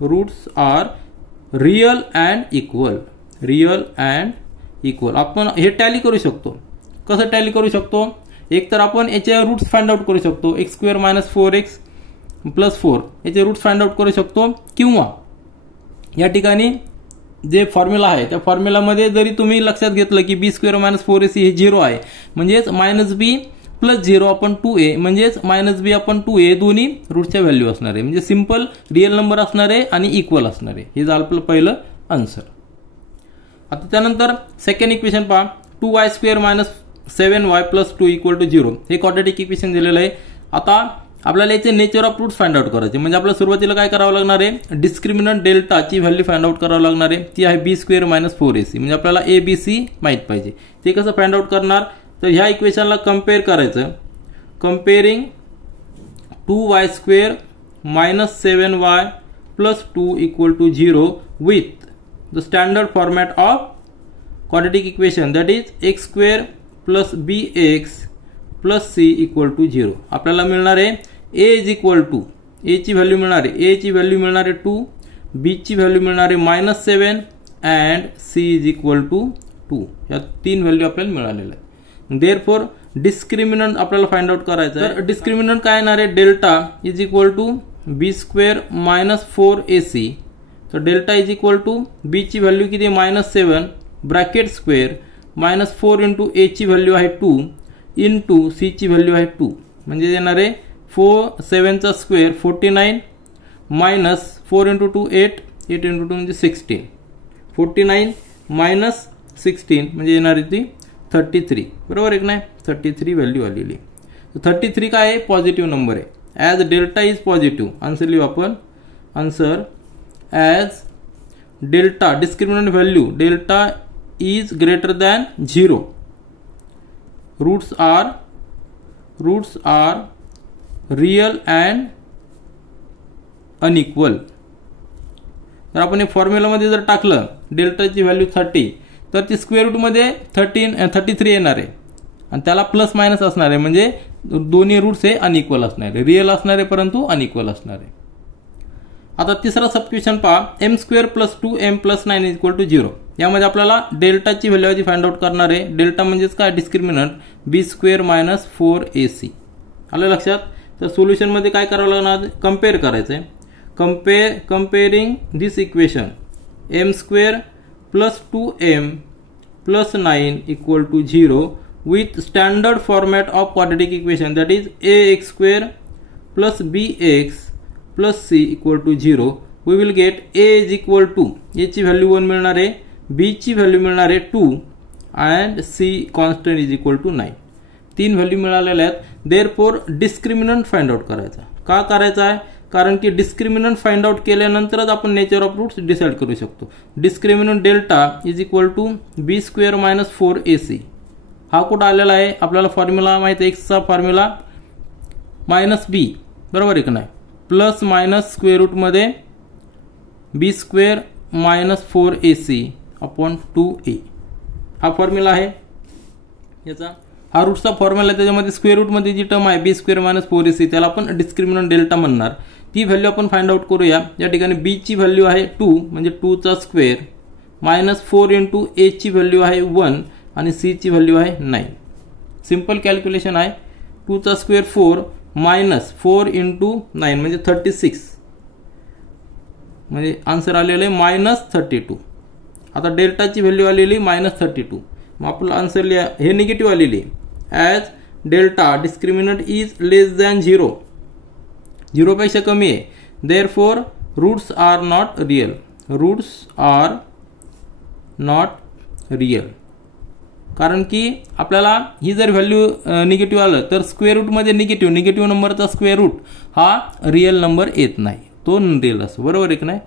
roots are real and equal. Real and equal आपण हे टॅली करू शकतो. कसं टॅली करू शकतो, एक तर आपण याचे रूट्स फाइंड आउट करू शकतो, x स्क्वेअर -4x + 4 याचे रूट्स फाइंड आउट करू शकतो, किंवा या ठिकाणी जे फॉर्म्युला आहे त्या फॉर्म्युलामध्ये जरी तुम्ही लक्षात घेतलं की बी स्क्वेअर -4ac हे 0 आहे, म्हणजेच -b + 0 आपण 2a, म्हणजेच -b आपण 2a दोन्ही रूटच्या व्हॅल्यू असणार आहे. म्हणजे सिंपल रिअल नंबर असणार आहे आणि इक्वल असणार आहे. हे झालं आपलं पहिलं आन्सर. आता त्यानंतर सेकंड इक्वेशन पहा, 2y² - 7y + 2 = 0. हे क्वाड्रॅटिक इक्वेशन दिलेलं आहे. आता आपल्याला याचे nature of roots find out करायचे. म्हणजे आपल्याला सुरुवातीला काय करावं लागणार आहे, डिस्क्रिमिनंट डेल्टाची व्हॅल्यू फाइंड आउट करावं लागणार आहे. ती आहे b² - 4ac. म्हणजे आपल्याला abc माहित पाहिजे. ते कसं फाइंड आउट करणार, तर ह्या इक्वेशनला कम्पेअर करायचं. Comparing 2y² - 7y + 2 = 0 with the standard format of quadratic equation, that is x² + bx + c = 0. आपल्याला मिळणार आहे a is equal to, a ची व्हॅल्यू मिळणार आहे, a ची व्हॅल्यू मिळणार आहे 2, b ची व्हॅल्यू मिळणार आहे -7 and c is equal to 2. या 3 व्हॅल्यू आपल्याला मिळालेल्या आहेत. देअरफॉर डिस्क्रिमिनंट आपल्याला फाइंड आउट करायचं आहे. तर डिस्क्रिमिनंट काय येणार आहे, delta is equal to b² - 4ac. तर delta is equal to b ची व्हॅल्यू किती -7 ब्रॅकेट स्क्वेअर -4 इंटू a ची व्हॅल्यू आहे 2 इंटू c ची व्हॅल्यू आहे 2. म्हणजे येणार आहे 7 चा स्क्वेअर 49 -4 इंटू 2 8, 8 इंटू 2 म्हणजे 16. 49 - 16 म्हणजे येणार आहे ती 33. बरोबर आहे की नाही, 33 व्हॅल्यू आलेली. 33 काय आहे, पॉझिटिव्ह नंबर आहे. As delta is positive, answer लिहू आपण. Answer as delta discriminant value delta is greater than 0, roots are real and unequal. तर आपण हे फॉर्म्युलामध्ये जर टाकलं डेल्टाची व्हॅल्यू 30, तर ती स्क्वेअर रूटमध्ये 33 येणार आहे आणि त्याला प्लस मायनस असणार आहे. म्हणजे दोन्ही रूट्स हे अनइक्वल असणार आहे, रिअल असणार आहे परंतु अनइक्वल असणार आहे. आता तिसरा सबक्वेशन पहा, m² + 2m + 9 = 0. यामध्ये आपल्याला डेल्टाची व्हॅल्यू फाइंड आउट करणार आहे. डेल्टा म्हणजेच काय, डिस्क्रिमिनंट b² - 4ac. आलं लक्षात. तर सोल्युशनमध्ये काय करावं लागणार, कम्पेअर करायचं आहे. Comparing this equation m² + 2m + 9 = 0 with standard format of quadratic equation, that is ax² + bx + c = 0. we will get a is equal to, a ची व्हॅल्यू 1 मिळणार आहे, b ची व्हॅल्यू मिळणार आहे 2 and c constant is equal to 9. 3 value मिळालेल्या आहेत. Therefore discriminant find out करायचा. का करायचा आहे, कारण की डिस्क्रिमिनंट फाइंड आउट केल्यानंतरच आपण नेचर ऑफ रूट्स डिसाइड करू शकतो. Discriminant delta is equal to b² - 4ac. हा कुठं आलेला आहे, आपल्याला फॉर्म्युला माहिती आहे, एक्सचा फॉर्म्युला -b, बरोबर आहे की नाही, प्लस मायनस स्क्वेअर रूटमध्ये b² - 4ac अपॉन 2a. हा फॉर्म्युला आहे याचा. हा रूटचा फॉर्म्युला, त्याच्यामध्ये स्क्वेअर रूटमध्ये जी टर्म आहे b² - 4ac त्याला आपण डिस्क्रिमिनंट डेल्टा म्हणणार. ती व्हॅल्यू आपण फाइंड आउट करूया. या ठिकाणी b ची व्हॅल्यू आहे 2 म्हणजे 2 चा स्क्वेअर -4 इंटू a ची व्हॅल्यू आहे 1 आणि c ची व्हॅल्यू आहे 9. सिंपल कॅल्क्युलेशन आहे. 2 चा स्क्वेअर 4 -4 इंटू 9 म्हणजे 36 म्हणजे आन्सर आलेलं आहे -32. आता डेल्टाची व्हॅल्यू आलेली -32. मग आपलं आन्सर लिहा, हे निगेटिव्ह आलेली as delta discriminant is less than 0, 0 पेक्षा कमी आहे. Therefore roots are not real, roots are not real. कारण की आपल्याला ही जर व्हॅल्यू निगेटिव्ह आलं तर स्क्वेअर रूटमध्ये निगेटिव्ह नंबरचा स्क्वेअर रूट हा रियल नंबर येत नाही, तो रियल असतो. बरोबर आहे की नाही.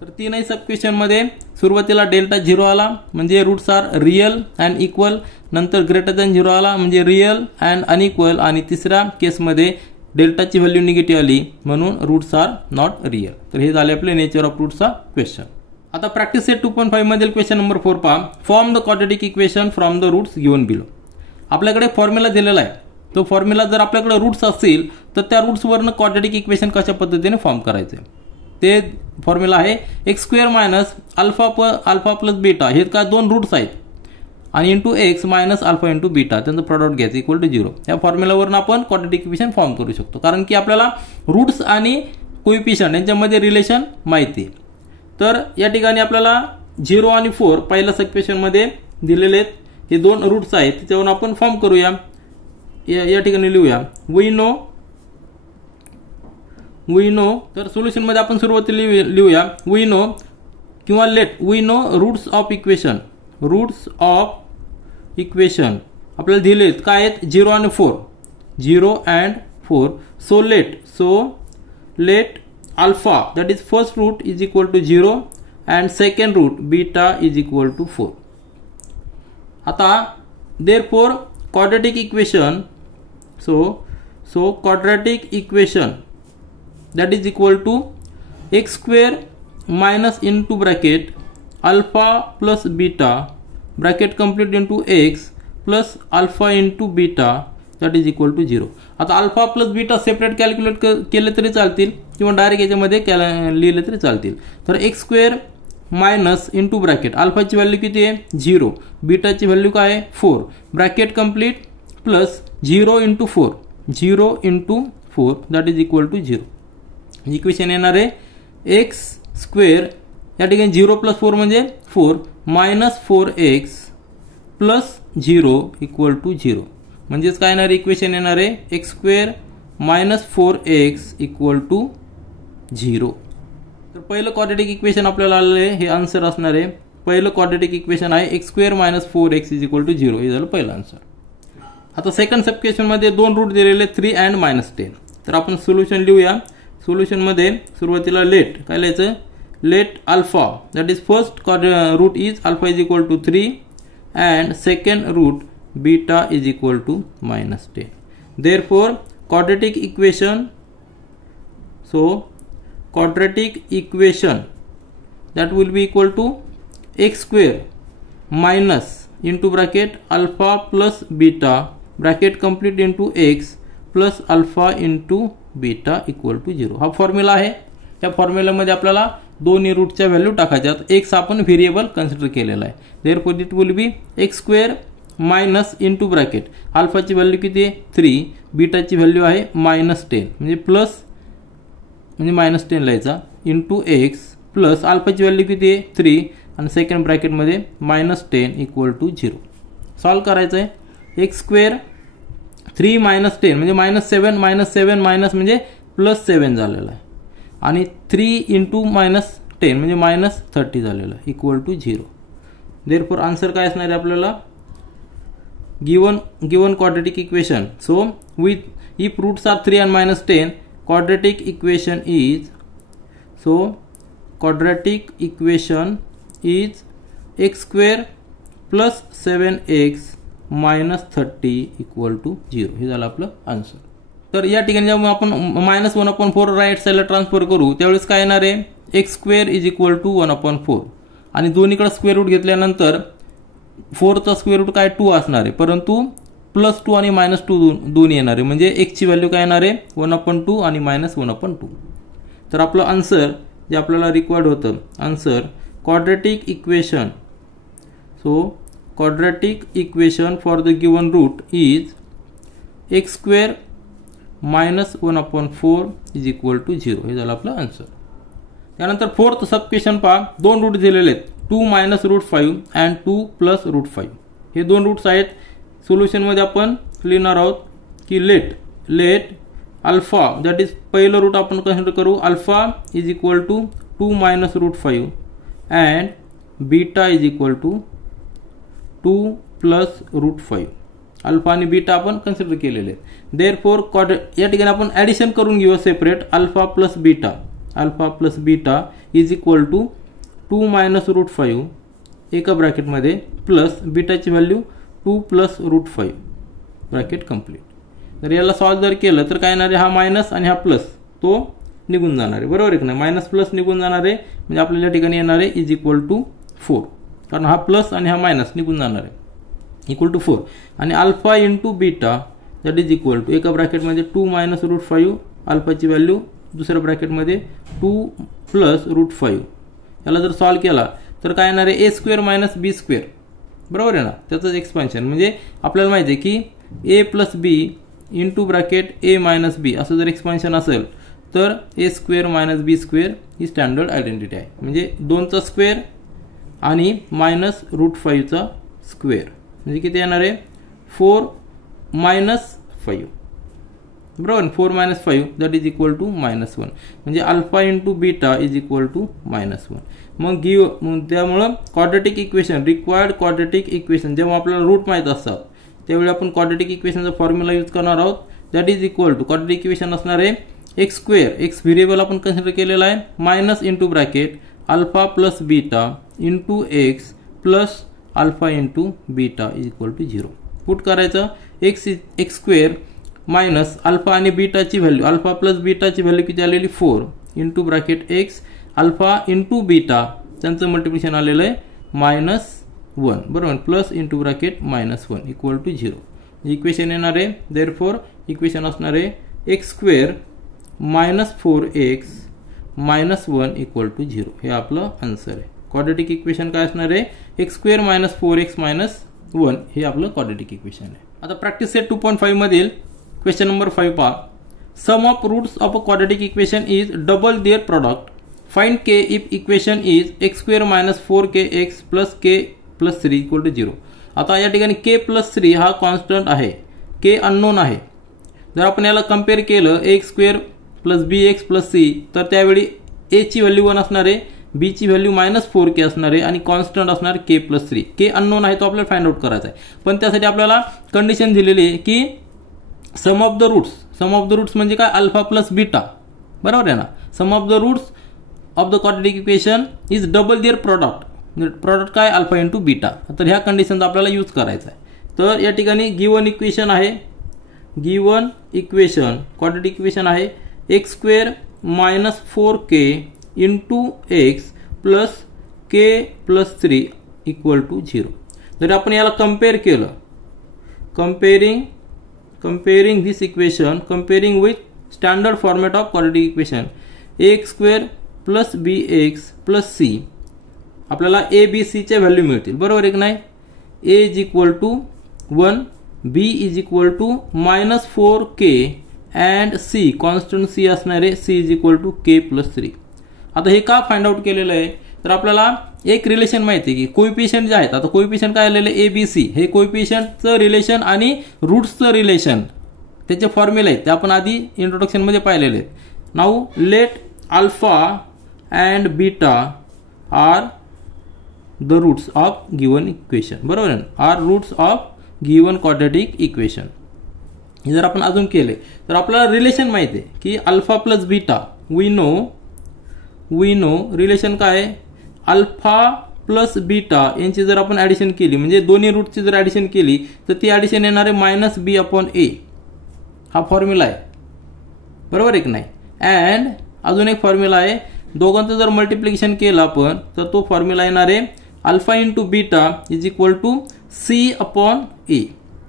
तर तीनही सब क्वेश्चनमध्ये सुरुवातीला डेल्टा 0 आला म्हणजे roots are real and equal, नंतर ग्रेटर दॅन 0 आला म्हणजे रियल अँड अनइक्वल, आणि तिसऱ्या केसमध्ये डेल्टाची व्हॅल्यू निगेटिव्ह आली म्हणून रूट्स आर नॉट रियल. तर हे झाले आपले नेचर ऑफ रूट्सचा क्वेश्चन. आता प्रॅक्टिस सेट 2.5 मधील क्वेश्चन नंबर 4 पहा. Form the quadratic equation from the roots given below. आपल्याकडे फॉर्म्युला दिलेला आहे. तो फॉर्म्युला जर आपल्याकडे रूट्स असतील तर त्या रूट्सवरनं क्वाड्रॅटिक इक्वेशन कशा पद्धतीने फॉर्म करायचे ते फॉर्म्युला आहे x² - अल्फा प्लस बीटा. हे काय दोन रूट्स आहेत आणि into x minus alpha into beta त्यांचं प्रॉडक्ट घ्यायचं इक्वल टू 0. या फॉर्म्युलावरून आपण क्वाड्रॅटिक इक्वेशन फॉर्म करू शकतो कारण की आपल्याला रूट्स आणि कोइफिशियंट यांच्यामध्ये रिलेशन माहिती आहे. तर या ठिकाणी आपल्याला 0 आणि 4 पहिल्या सब क्वेश्चनमध्ये दिलेले आहेत. हे दोन रूट्स आहेत त्याच्यावरून आपण फॉर्म करूया. या ठिकाणी लिहूया वी नो. तर सोल्युशन मध्ये आपण सुरुवातीला लिहूया वी नो किंवा we know roots of equation आपल्याला दिलेत काय आहेत 0 आणि 4, 0 and 4. So let alpha that is first root is equal to 0 and second root beta is equal to 4. आता therefore quadratic equation quadratic equation that is equal to x² minus into bracket alpha plus beta bracket complete into x plus alpha into beta that is equal to 0. आता alpha plus beta separate calculate केले तरी चालतील किंवा direct याच्यामध्ये लिहिले तरी चालतील. तर x² मायनस इंटू ब्रॅकेट अल्फाची व्हॅल्यू किती आहे 0, बीटाची व्हॅल्यू काय आहे 4, bracket complete plus 0 into 4 that is equal to 0. Equation येणार आहे x² या ठिकाणी 0 प्लस 4 म्हणजे 4 minus 4x plus 0 equal to 0. म्हणजेच काय येणार इक्वेशन येणार आहे x² minus 4x equal to 0. तर पहिलं क्वाड्रॅटिक इक्वेशन आपल्याला आलेलं आहे, हे आन्सर असणार आहे. पहिलं क्वाड्रॅटिक इक्वेशन आहे x² minus 4x is equal to 0. हे झालं पहिलं आन्सर. आता सेकंड सब क्वेश्चन मध्ये दोन रूट दिलेले 3 and -10. तर आपण सोल्युशन लिहूया. सोल्युशन मध्ये सुरुवातीला काय लिहायचं let alpha that is first root is alpha is equal to 3 and second root beta is equal to -10. Therefore quadratic equation that will be equal to x² minus into bracket alpha plus beta bracket complete into x plus alpha into beta equal to 0. हा formula आहे. त्या फॉर्म्युलामध्ये आपल्याला दोन्ही रूटच्या value टाकायच्यात. x आपण variable consider केलेला आहे. Therefore it will be x² minus into bracket अल्फाची व्हॅल्यू किती आहे 3, बीटाची व्हॅल्यू आहे -10 म्हणजे प्लस म्हणजे -10 लिहायचा इंटू x प्लस अल्फाची व्हॅल्यू किती आहे 3 आणि सेकंड ब्रॅकेटमध्ये -10 इक्वल टू 0. सॉल्व करायचं आहे x² 3 -10 म्हणजे -7 म्हणजे +7 झालेला आहे आणि 3 इंटू -10 म्हणजे -30 झालेलं आहे इक्वल टू 0. देअरफॉर आन्सर काय असणार आहे आपल्याला given quadratic equation. So with if roots are 3 and -10 quadratic equation is x² plus 7x minus 30 equal to 0. हे झालं आपलं आन्सर. तर या ठिकाणी जेव्हा आपण -1/4 राईट साईडला ट्रान्सफर करू त्यावेळेस काय येणार आहे x² इज इक्वल टू 1/4 आणि दोन्हीकडे स्क्वेअर रूट घेतल्यानंतर 4 चा स्क्वेअर रूट काय 2 असणार आहे परंतु +2 आणि -2 दोन्ही येणार आहे म्हणजे x ची व्हॅल्यू काय येणार आहे 1/2 आणि -1/2. तर आपलं आन्सर जे आपल्याला रिक्वायर्ड होतं answer quadratic equation. Quadratic equation for the given root is x² -1/4 is equal to 0. हे झालं आपलं आन्सर. त्यानंतर फोर्थ सब क्वेश्चन पहा, दोन रूट दिलेले आहेत 2 minus root 5 and 2 plus root 5. हे दोन रूट्स आहेत. सोल्युशनमध्ये आपण लिहिणार आहोत की लेट अल्फा दॅट इज पहिलं रूट आपण कन्सिडर करू, alpha is equal to 2 minus root 5 and beta is equal to 2 plus root 5. Alpha आणि बीटा आपण कन्सिडर केलेले आहेत. देअरफॉर या ठिकाणी आपण ॲडिशन करून घेऊ separate. Alpha plus beta is equal to 2 minus root 5 एका ब्रॅकेटमध्ये प्लस बीटाची value 2 plus root 5 bracket complete. तर याला सॉल्व जर केलं तर काय येणार आहे, हा मायनस आणि हा प्लस तो निघून जाणार आहे. बरोबर आहे की नाही, मायनस प्लस निघून जाणार आहे म्हणजे आपल्याला या ठिकाणी येणार आहे इज इक्वल टू 4, कारण हा प्लस आणि हा मायनस निघून जाणार आहे इक्वल टू 4. आणि alpha into beta that is equal to एका ब्रॅकेटमध्ये 2 मायनस रूट 5 अल्फाची व्हॅल्यू, दुसऱ्या ब्रॅकेटमध्ये 2 प्लस रूट 5. याला जर सॉल्व केला तर काय येणार आहे, ए स्क्वेअर मायनस बी स्क्वेअर. बरोबर आहे ना, त्याचंच एक्सपान्शन. म्हणजे आपल्याला माहिती आहे की A plus B into bracket A minus B असं जर एक्सपान्शन असेल तर A square minus B square ही स्टँडर्ड आयडेंटिटी आहे. म्हणजे 2चा स्क्वेअर आणि मायनस रूट 5चा स्क्वेअर म्हणजे किती येणार आहे, 4 मायनस 5. बरोबर, 4 minus 5 that is equal to -1. म्हणजे alpha into beta is equal to -1. मग त्यामुळं quadratic equation, required quadratic equation जेव्हा आपल्याला रूट माहीत असतात त्यावेळी आपण क्वाड्रेटिक इक्वेशनचा फॉर्म्युला यूज करणार आहोत. That is equal to quadratic equation असणार आहे एक्स स्क्वेअर, एक्स व्हेरिएबल आपण कन्सिडर केलेला आहे, minus into bracket alpha plus beta into x plus alpha into beta is equal to 0. Put करायचं एक्स स्क्वेअर मायनस अल्फा आणि बीटाची value, alpha plus बीटाची value किती आलेली 4 into bracket x alpha into beta त्यांचं multiplication आलेलं आहे -1. बरोबर, plus into bracket -1 equal to 0. Equation येणार आहे. देअरफॉर इक्वेशन असणार आहे x square minus 4x -1 equal to 0. हे आपलं आन्सर आहे. क्वाड्रेटिक इक्वेशन काय असणार आहे, एक्स स्क्वेअर मायनस 4x -1 हे आपलं क्वाड्रेटिक इक्वेशन आहे. आता प्रॅक्टिस सेट 2.5 मधील क्वेश्चन नंबर 5 पहा. Sum of roots of a quadratic equation is double their product. Find K if equation is X square minus 4kx plus k plus 3 equal to 0. आता या ठिकाणी k plus 3 हा constant आहे, k unknown आहे. जर आपण याला कम्पेअर केलं x square plus bx plus c तर त्यावेळी a ची व्हॅल्यू 1 असणार आहे, b ची व्हॅल्यू -4k असणार आहे आणि कॉन्स्टंट असणार k प्लस 3. k अननोन आहे तो आपल्याला फाइंड आउट करायचा आहे. पण त्यासाठी आपल्याला कंडिशन दिलेली आहे की सम ऑफ द रूट्स म्हणजे काय, अल्फा प्लस बीटा. बरोबर आहे ना, sum of the roots of the quadratic equation is double their product काय, अल्फा इंटू बीटा. तर ह्या कंडिशनचा आपल्याला यूज करायचा आहे. तर या ठिकाणी गिवन इक्वेशन आहे, गिवन इक्वेशन क्वाड्रेटिक इक्वेशन आहे x square minus 4k into x plus k plus 3 equal to 0. जर आपण याला कम्पेअर केलं, comparing this equation, comparing with standard format of quadratic equation, ax square plus bx plus c आपल्याला a b c च्या value मिळतील. बरोबर आहे की नाही, a is equal to 1, b is equal to -4k and c constant c असणार आहे, c is equal to k plus 3. आता हे का फाइंड आउट केलेलं आहे, तर आपल्याला एक रिलेशन माहिती आहे की कोइफिशियंट जे आहेत, आता कोइफिशियंट काय आलेले ए बी सी, हे कोइफिशियंटचं रिलेशन आणि रूट्सचं रिलेशन त्याचे फॉर्म्युला आहेत ते आपण आधी इंट्रोडक्शनमध्ये पाहिलेले आहेत. Now let alpha and beta are the roots of given equation. बरोबर आहे, are roots of given quadratic equation. हे जर आपण अजून केले तर आपल्याला रिलेशन माहिती आहे की alpha plus beta we know relation काय आहे, अल्फा प्लस बीटा यांची जर आपण ॲडिशन केली म्हणजे दोन्ही रूटची जर ॲडिशन केली तर ती ॲडिशन येणार आहे -b/a. हा फॉर्म्युला आहे. बरोबर आहे की नाही. अँड अजून एक फॉर्म्युला आहे, दोघांचं जर मल्टिप्लिकेशन केलं आपण तर तो फॉर्म्युला येणार आहे alpha into beta is equal to c/a.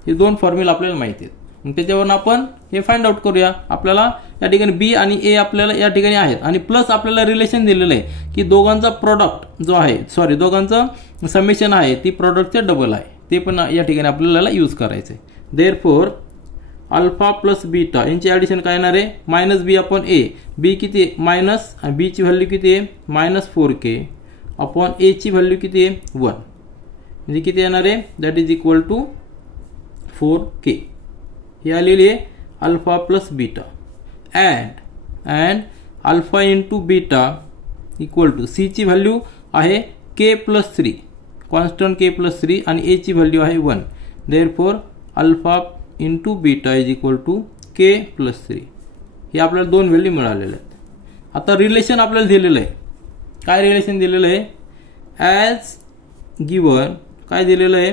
हे दोन फॉर्म्युला आपल्याला माहिती आहेत. मग त्याच्यावरून आपण हे फाइंड आउट करूया. आपल्याला या ठिकाणी बी आणि ए आपल्याला या ठिकाणी आहेत आणि प्लस आपल्याला रिलेशन दिलेलं आहे की दोघांचा प्रोडक्ट जो आहे दोघांचं समेशन आहे ती प्रोडक्टचे डबल आहे, ते पण या ठिकाणी आपल्याला यूज करायचं आहे. देअरफॉर अल्फा प्लस बीटा यांची ॲडिशन काय येणार आहे मायनस बी अपॉन ए. बी किती आहे मायनस, बीची व्हॅल्यू किती आहे -4k अपॉन एची व्हॅल्यू किती आहे 1, म्हणजे किती येणार आहे that is equal to 4k. ही आलेली आहे alpha plus beta. And alpha into beta equal to सीची व्हॅल्यू आहे k+3 कॉन्स्टंट k+3 आणि एची व्हॅल्यू आहे 1. Therefore alpha into beta is equal to k+3. हे आपल्याला दोन व्हॅल्यू मिळालेल्या आहेत. आता रिलेशन आपल्याला दिलेलं आहे. काय रिलेशन दिलेलं आहे ॲज गिवन काय दिलेलं आहे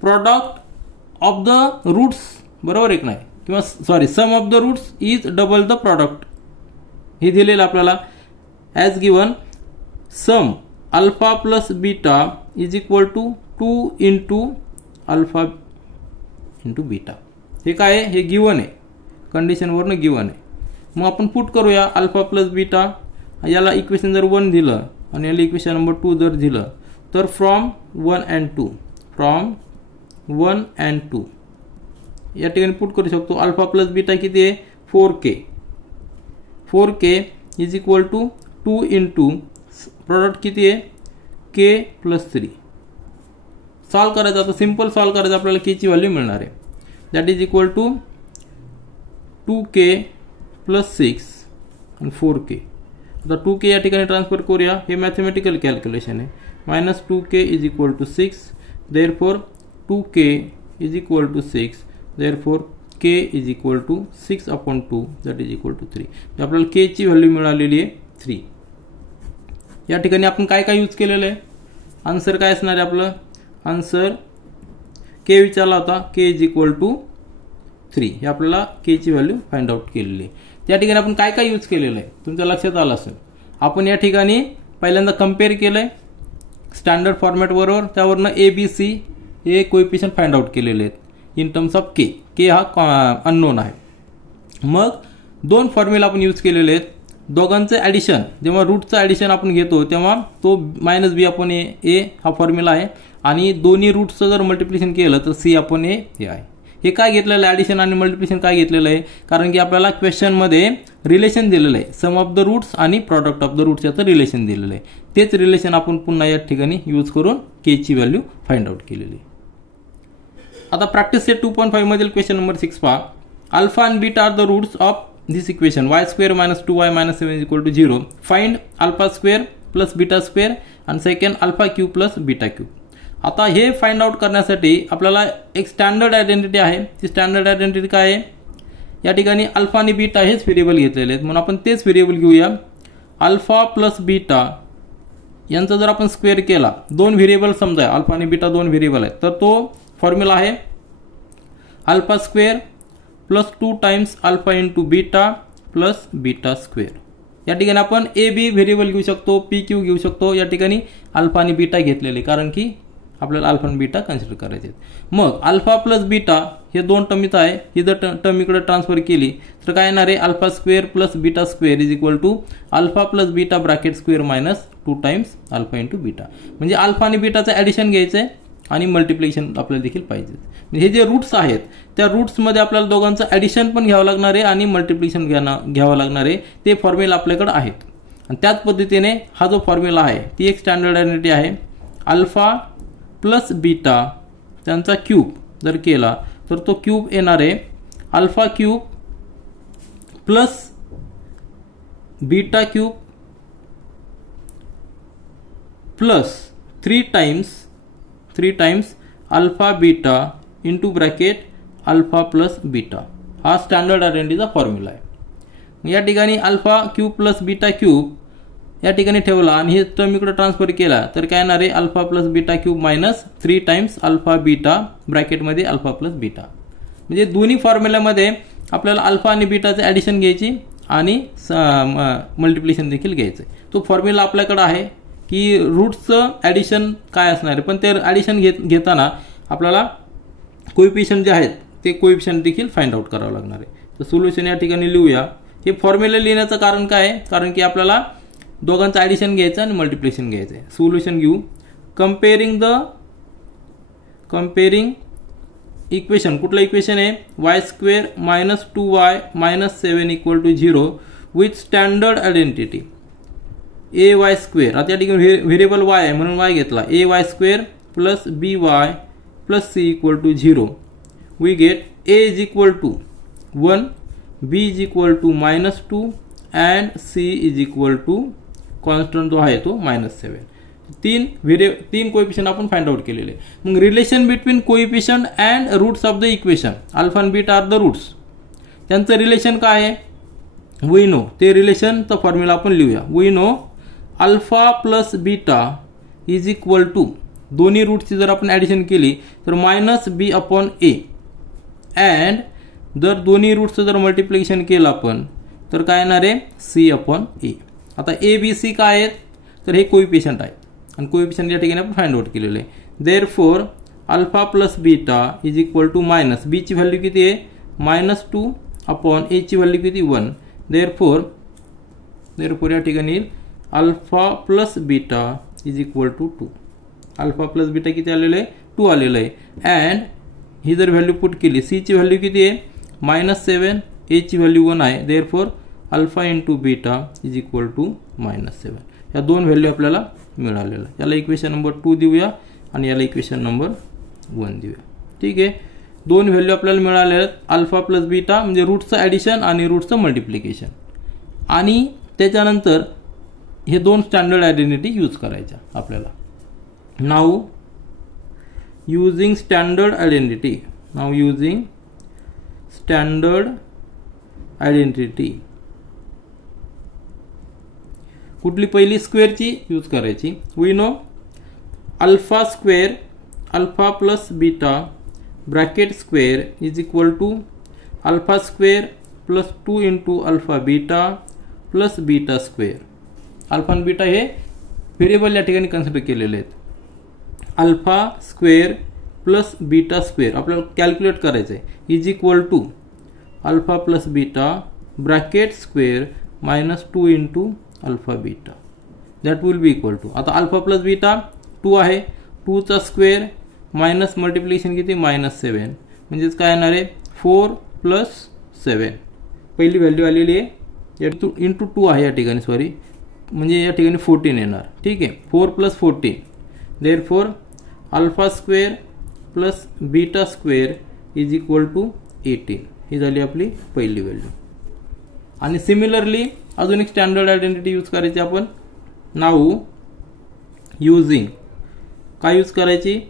प्रॉडक्ट ऑफ द रूट्स बरोबर एक नाही किंवा sorry sum of the roots is double the product. हे दिलेलं आपल्याला as given sum alpha plus beta is equal to 2 into alpha into beta. हे काय आहे हे गिवन आहे कंडिशनवरनं गिवन आहे. मग आपण पुट करूया अल्फा प्लस बीटा. याला इक्वेशन जर 1 दिलं आणि याला इक्वेशन नंबर 2 जर दिलं तर फ्रॉम 1 and 2 या ठिकाणी पुट करू शकतो. अल्फा प्लस बीटा किती आहे 4k is equal to 2 into product किती आहे k+3. सॉल्व करायचं आता सिंपल सॉल्व करायचं आपल्याला केची व्हॅल्यू मिळणार आहे that is equal to 2k + 6 आणि 4k. आता 2k या ठिकाणी ट्रान्सफर करूया. हे मॅथमॅटिकल कॅल्क्युलेशन आहे. -2k is equal to 6 therefore 2k is equal to 6 therefore k is equal to 6 upon 2 that is equal to 3. तर आपल्याला k ची व्हॅल्यू मिळालेली आहे 3. या ठिकाणी आपण काय काय यूज केलेलं आहे आन्सर काय असणार आहे आपलं आन्सर k विचारला होता k इज इक्वल टू 3. हे आपल्याला k ची व्हॅल्यू फाइंड आउट केलेली आहे. त्या ठिकाणी आपण काय काय यूज केलेलं आहे तुमच्या लक्षात आलं असेल. आपण या ठिकाणी पहिल्यांदा कम्पेअर केलंय स्टँडर्ड फॉर्मॅट बरोबर. त्यावरनं ABC हे कोएफिशियंट फाइंड आउट केलेले आहेत इन टर्म्स ऑफ k हा अननोन आहे. मग दोन फॉर्म्युला आपण यूज केलेले आहेत. दोघांचे ॲडिशन जेव्हा रूटचं ॲडिशन आपण घेतो तेव्हा तो -b अपॉन a हा फॉर्म्युला आहे आणि दोन्ही रूट्सचं जर मल्टिप्लिकेशन केलं तर c अपॉन a हे आहे. हे काय घेतलेलं आहे ॲडिशन आणि मल्टिप्लिकेशन काय घेतलेलं आहे कारण की आपल्याला क्वेश्चनमध्ये रिलेशन दिलेलं आहे सम ऑफ द रूट्स आणि प्रॉडक्ट ऑफ द रूट्स याचं रिलेशन दिलेलं आहे. तेच रिलेशन आपण पुन्हा या ठिकाणी यूज करून k ची व्हॅल्यू फाइंड आउट केलेली आहे. आता प्रॅक्टिस सेट 2.5 मधील क्वेश्चन नंबर 6 पहा. Alpha and beta are the roots of this equation y² - 2y - 7 is equal to 0. Find α² plus β² and second α³ plus β³. आता हे फाइंड आउट करण्यासाठी आपल्याला एक स्टँडर्ड आयडेंटिटी आहे. ती स्टँडर्ड आयडेंटिटी काय आहे या ठिकाणी अल्फा आणि बीटा हेच व्हेरिएबल घेतलेले आहेत म्हणून आपण तेच व्हेरिएबल घेऊया. अल्फा प्लस बीटा यांचा जर आपण स्क्वेअर केला दोन व्हेरिएबल समजा अल्फा आणि बीटा दोन व्हेरिएबल आहेत तर तो फॉर्म्युला आहे α² plus 2 times alpha into beta plus β². या ठिकाणी आपण AB व्हेरिएबल घेऊ शकतो PQ घेऊ शकतो. या ठिकाणी अल्फा आणि बीटा घेतलेले कारण की आपल्याला अल्फा आणि बीटा कन्सिडर करायचे आहेत. मग अल्फा प्लस बीटा हे दोन टर्मीच आहे. ही जर टर्म इकडे ट्रान्सफर केली तर काय येणार आहे α² plus β² is equal to alpha plus beta bracket square minus 2 times alpha into beta. म्हणजे अल्फा आणि बीटाचं ॲडिशन घ्यायचं आहे आणि मल्टिप्लिकेशन आपल्याला देखील पाहिजे. हे जे रूट्स आहेत त्या रूट्समध्ये आपल्याला दोघांचं ॲडिशन पण घ्यावं लागणार आहे आणि मल्टिप्लिकेशन घ्यावं लागणार आहे. ते फॉर्म्युला आपल्याकडे आहेत आणि त्याच पद्धतीने हा जो फॉर्म्युला आहे ती एक स्टँडर्ड आयडेंटिटी आहे. अल्फा प्लस बीटा त्यांचा क्यूब जर केला तर तो क्यूब येणार आहे α³ plus β³ plus 3 times alpha beta into bracket alpha plus beta. हा स्टँडर्ड आयडेंटिटीचा फॉर्म्युला आहे. या ठिकाणी α³ प्लस β³ या ठिकाणी ठेवला आणि हे टर्म इकडे ट्रान्सफर केला तर काय येणार आहे alpha plus β³ minus 3 times alpha beta ब्रॅकेटमध्ये अल्फा प्लस बीटा. म्हणजे दोन्ही फॉर्म्युल्यामध्ये आपल्याला अल्फा आणि बीटाचे ॲडिशन घ्यायची आणि मल्टिप्लिकेशन देखील घ्यायचं. तो फॉर्म्युला आपल्याकडे आहे की रूट्सचं ॲडिशन काय असणार आहे पण ते ॲडिशन घेताना आपल्याला कोएफिशियंट जे आहेत ते कोएफिशियंट देखील फाइंड आउट करावं लागणार आहे. तर सोल्युशन या ठिकाणी लिहूया. हे फॉर्म्युला लिहिण्याचं कारण काय आहे कारण की आपल्याला दोघांचं ॲडिशन घ्यायचं आणि मल्टिप्लिकेशन घ्यायचं आहे. सोल्युशन घेऊ. कम्पेअरिंग इक्वेशन कुठलं इक्वेशन आहे y² - 2y - 7 = 0 with standard identity ay². आता या ठिकाणी व्हेरिएबल y आहे म्हणून y घेतला. ay² + by + c = 0. We get a = 1, b = -2 and c constant जो आहे तो -7. तीन कोएफिशिएंट आपण फाइंड आउट केलेले. मग relation between coefficient and roots of the equation alpha आणि बीटा आर द रूट्स. त्यांचं रिलेशन काय आहे वी नो. ते रिलेशनचा फॉर्म्युला आपण लिहूया. We know alpha plus beta is equal to दोन्ही रूट्सची जर आपण ॲडिशन केली तर -b/a अँड जर दोन्ही रूट्सचं जर मल्टिप्लिकेशन केलं आपण तर काय येणार आहे c/a. आता a b c काय आहेत तर हे कोएफिशिएंट आहेत आणि कोएफिशिएंट या ठिकाणी आपण फाइंड आउट केलेले आहे. Therefore alpha plus beta is equal to minus b ची व्हॅल्यू किती आहे -2/a ची व्हॅल्यू किती 1. देअरफॉर या ठिकाणी alpha plus beta is equal to 2. Alpha plus beta किती आलेलं आहे 2 आलेलं आहे. अँड ही जर व्हॅल्यू पुट केली c ची व्हॅल्यू किती आहे -7, a ची व्हॅल्यू 1 आहे. Therefore alpha into beta is equal to -7. या दोन व्हॅल्यू आपल्याला मिळालेलं आहे. याला इक्वेशन नंबर 2 देऊया आणि याला इक्वेशन नंबर 1 देऊया. ठीक आहे. दोन व्हॅल्यू आपल्याला मिळाले आहेत. अल्फा प्लस बीटा म्हणजे रूटचं ॲडिशन आणि रूटचं मल्टिप्लिकेशन. आणि त्याच्यानंतर हे दोन स्टँडर्ड आयडेंटिटी यूज करायच्या आपल्याला. नाउ यूजिंग स्टँडर्ड आयडेंटिटी कुठली पहिली स्क्वेअरची यूज करायची. We know alpha plus beta bracket square is equal to α² + 2 into alpha beta plus beta square. Alpha आणि बीटा हे व्हेरिएबल या ठिकाणी कन्सिडर केलेले आहेत. α² प्लस बीटा स्क्वेअर आपल्याला कॅल्क्युलेट करायचं आहे is equal to alpha plus beta bracket square -2 into alpha beta that will be equal to. आता अल्फा प्लस बीटा 2 आहे 2 चा स्क्वेअर मायनस मल्टिप्लिकेशन किती -7 म्हणजेच काय येणार आहे 4 + 7. पहिली व्हॅल्यू आलेली आहे इंटू 2 आहे या ठिकाणी सॉरी म्हणजे या ठिकाणी 14 येणार. ठीक आहे 4 + 14. Therefore α² plus beta square is equal to 18. ही झाली आपली पहिली व्हॅल्यू. आणि सिमिलरली अजून एक स्टँडर्ड आयडेंटिटी यूज करायची आपण. नाउ यूजिंग काय यूज करायची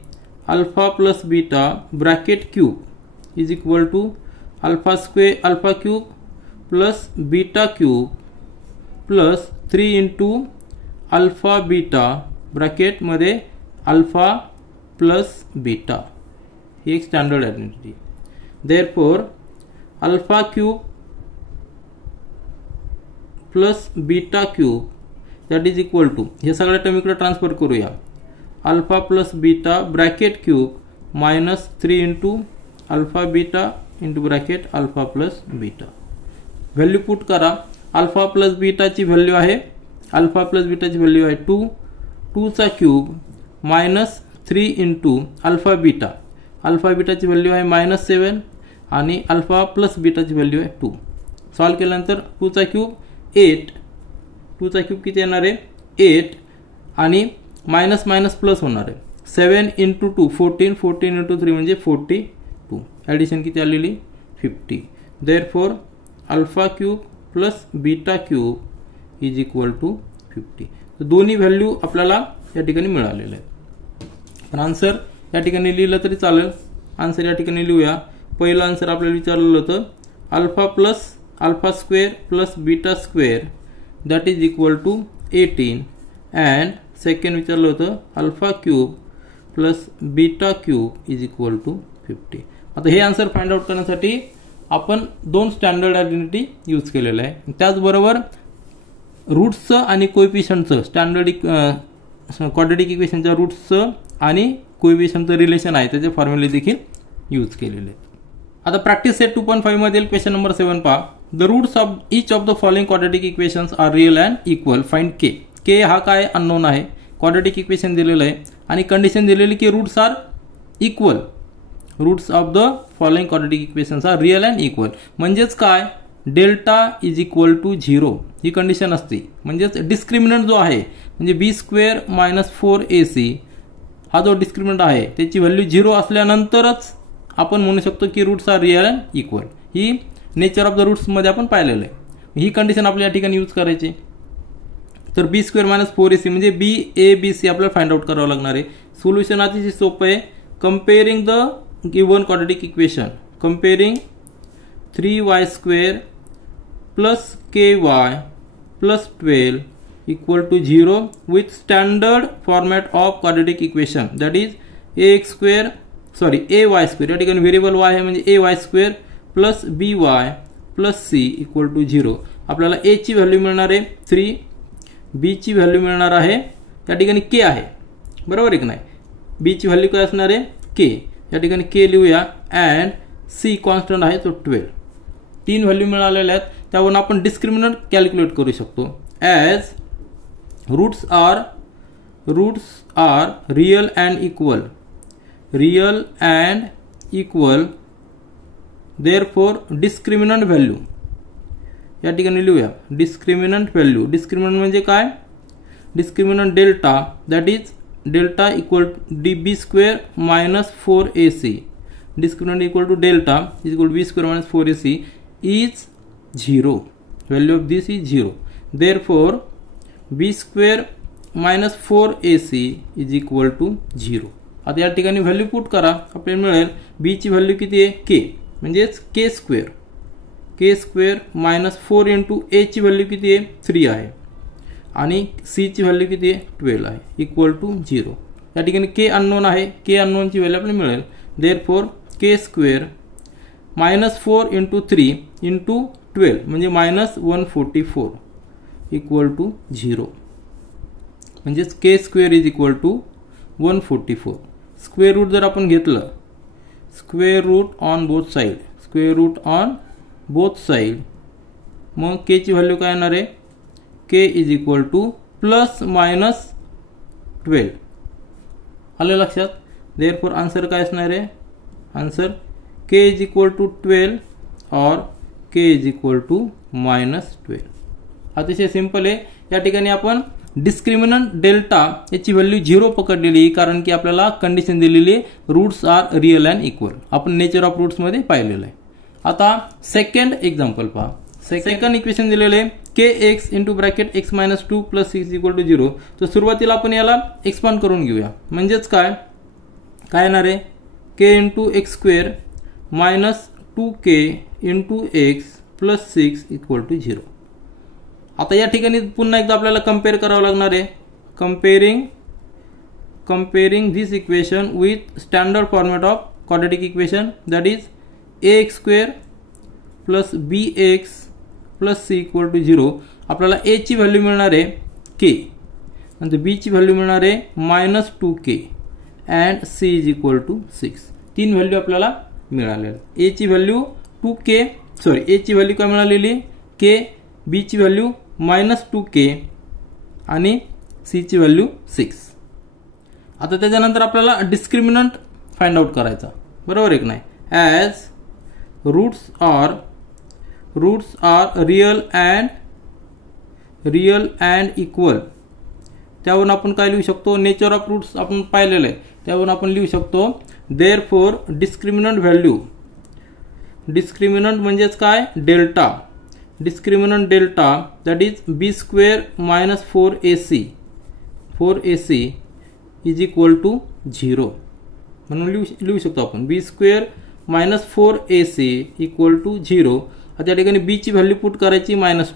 alpha plus beta bracket cube is equal to α³ plus beta cube plus 3 into alpha beta ब्रॅकेटमध्ये अल्फा प्लस बीटा. ही एक standard identity. Therefore α³ plus beta cube that is equal to हे सगळ्या term इकडे transfer करूया. Alpha plus beta bracket cube -3 into alpha beta into bracket alpha plus beta. Value put करा. Alpha plus बीटाची value आहे 2. 2 चा क्यूब -3 इंटू अल्फा बीटाची व्हॅल्यू आहे -7 आणि अल्फा प्लस बीटाची व्हॅल्यू आहे 2. सॉल्व केल्यानंतर 2 चा क्यूब 8. 2 चा क्यूब किती येणार आहे 8 आणि मायनस मायनस प्लस होणार आहे 7 इंटू 2 14. 14 इंटू 3 म्हणजे 42. ॲडिशन किती आलेली 50. Therefore α³ plus beta cube is equal to 50. तर दोन्ही व्हॅल्यू आपल्याला या ठिकाणी मिळालेले आहेत. पण आन्सर या ठिकाणी लिहिलं तरी चालेल. आन्सर या ठिकाणी लिहूया. पहिलं आन्सर आपल्याला विचारलेलं होतं α² plus beta square that is equal to 18 and second विचारलं होतं α³ plus beta cube is equal to 50. आता हे आन्सर फाइंड आउट करण्यासाठी आपण दोन स्टँडर्ड आयडेंटिटी यूज केलेलं आहे. त्याचबरोबर रूट्सचं आणि कोएफिशिएंटचं स्टँडर्ड क्वाड्रॅटिक इक्वेशनच्या रूट्सचं आणि कोएफिशिएंटचं रिलेशन आहे त्याचे फॉर्म्युले देखील यूज केलेले आहेत. आता प्रॅक्टिस सेट 2.5 मधील क्वेश्चन नंबर 7 पहा. The roots of each of the following quadratic equations are real and equal. Find K. K हा काय अननोन आहे. क्वाड्रॅटिक इक्वेशन दिलेलं आहे आणि कंडिशन दिलेली की roots are equal. Roots of the following quadratic equations are real and equal. म्हणजेच काय, डेल्टा इज इक्वल टू 0 ही कंडिशन असते. म्हणजेच डिस्क्रिमिनंट जो आहे म्हणजे बी स्क्वेअर मायनस 4ac हा जो डिस्क्रिमिनंट आहे त्याची व्हॅल्यू 0 असल्यानंतरच आपण म्हणू शकतो की roots are real and equal. ही नेचर ऑफ द रूट्समध्ये आपण पाहिलेलं आहे. ही कंडिशन आपल्या या ठिकाणी यूज करायची. तर बी स्क्वेअर मायनस 4ac म्हणजे बी ए बी सी आपल्याला फाइंड आउट करावं लागणार आहे. सोल्युशन अतिशय सोपं आहे. Comparing the given quadratic equation, comparing 3y square plus ky plus 12 equal to 0 with standard format of quadratic equation that is ax square ay square. या ठिकाणी variable y आहे म्हणजे ay square plus by plus c equal to 0. आपल्याला a ची value मिळणार आहे 3, b ची value मिळणार आहे या ठिकाणी k आहे, बरोबर आहे की नाही. b ची व्हॅल्यू काय असणार आहे k. या ठिकाणी k लिहूया अँड c कॉन्स्टंट आहे तो 12. 3 व्हॅल्यू मिळालेल्या आहेत. त्यावरून आपण डिस्क्रिमिनंट कॅल्क्युलेट करू शकतो. As roots are real and equal therefore discriminant value या ठिकाणी लिहूया डिस्क्रिमिनंट व्हॅल्यू. डिस्क्रिमिनंट म्हणजे काय, discriminant delta that is delta equal to D square minus 4ac. Discriminant equal to delta is equal to B square minus 4ac is 0. Value of this is 0. Therefore, b square minus 4ac is equal to 0. आता या ठिकाणी value put करा. आपल्याला मिळेल b ची value किती आहे k म्हणजेच k square minus 4 into a ची व्हॅल्यू किती आहे 3 आहे आणि c ची व्हॅल्यू किती आहे 12 आहे इक्वल टू 0. या ठिकाणी k अननोन आहे. k अननोनची व्हॅल्यू आपल्याला मिळेल. Therefore k square minus 4 into 3 into 12 म्हणजे मायनस 144 इक्वल टू 0. म्हणजेच k square is equal to 144. Square root जर आपण घेतलं, square root on both side, मग k ची व्हॅल्यू काय येणार आहे k is equal to plus minus 12. आलं लक्षात. देअरफॉर आन्सर काय असणार आहे, answer k is equal to 12 or k is equal to minus 12. अतिशय सिंपल आहे. या ठिकाणी आपण डिस्क्रिमिनंट डेल्टा याची व्हॅल्यू 0 पकडलेली कारण की आपल्याला कंडिशन दिलेली roots are real and equal. आपण नेचर ऑफ रूट्समध्ये पाहिलेलं आहे. आता सेकंड एक्झाम्पल पहा. सेकंड इक्वेशन दिलेलं आहे kx into bracket x minus 2 plus 6 equal to 0. तर सुरुवातीला आपण याला एक्सपांड करून घेऊया. म्हणजेच काय येणार आहे k into x square minus 2k into x plus 6 equal to 0. आता या ठिकाणी पुन्हा एकदा आपल्याला कंपेअर करावं लागणार आहे. Comparing this equation with standard format of quadratic equation that is ax square plus bx plus c equal to 0. आपल्याला a ची व्हॅल्यू मिळणार आहे k नंतर b ची व्हॅल्यू मिळणार आहे minus 2k and c is equal to 6. 3 value आपल्याला मिळालेलं. a ची व्हॅल्यू 2k a ची व्हॅल्यू काय मिळालेली k, b ची व्हॅल्यू मायनस 2k आणि c ची व्हॅल्यू 6. आता त्याच्यानंतर आपल्याला डिस्क्रिमिनंट फाइंड आउट करायचा, बरोबर आहे की नाही. As roots are real and equal. त्यावरून आपण काय लिहू शकतो, नेचर ऑफ रूट्स आपण पाहिलेलं आहे. त्यावरून आपण लिहू शकतो देअरफॉर डिस्क्रिमिनंट व्हॅल्यू. डिस्क्रिमिनंट म्हणजेच काय delta. Discriminant delta that is b square minus 4ac is equal to 0 म्हणून लिहू शकतो आपण b square minus 4ac equal to 0. आता या ठिकाणी बी ची व्हॅल्यू पुट करायची minus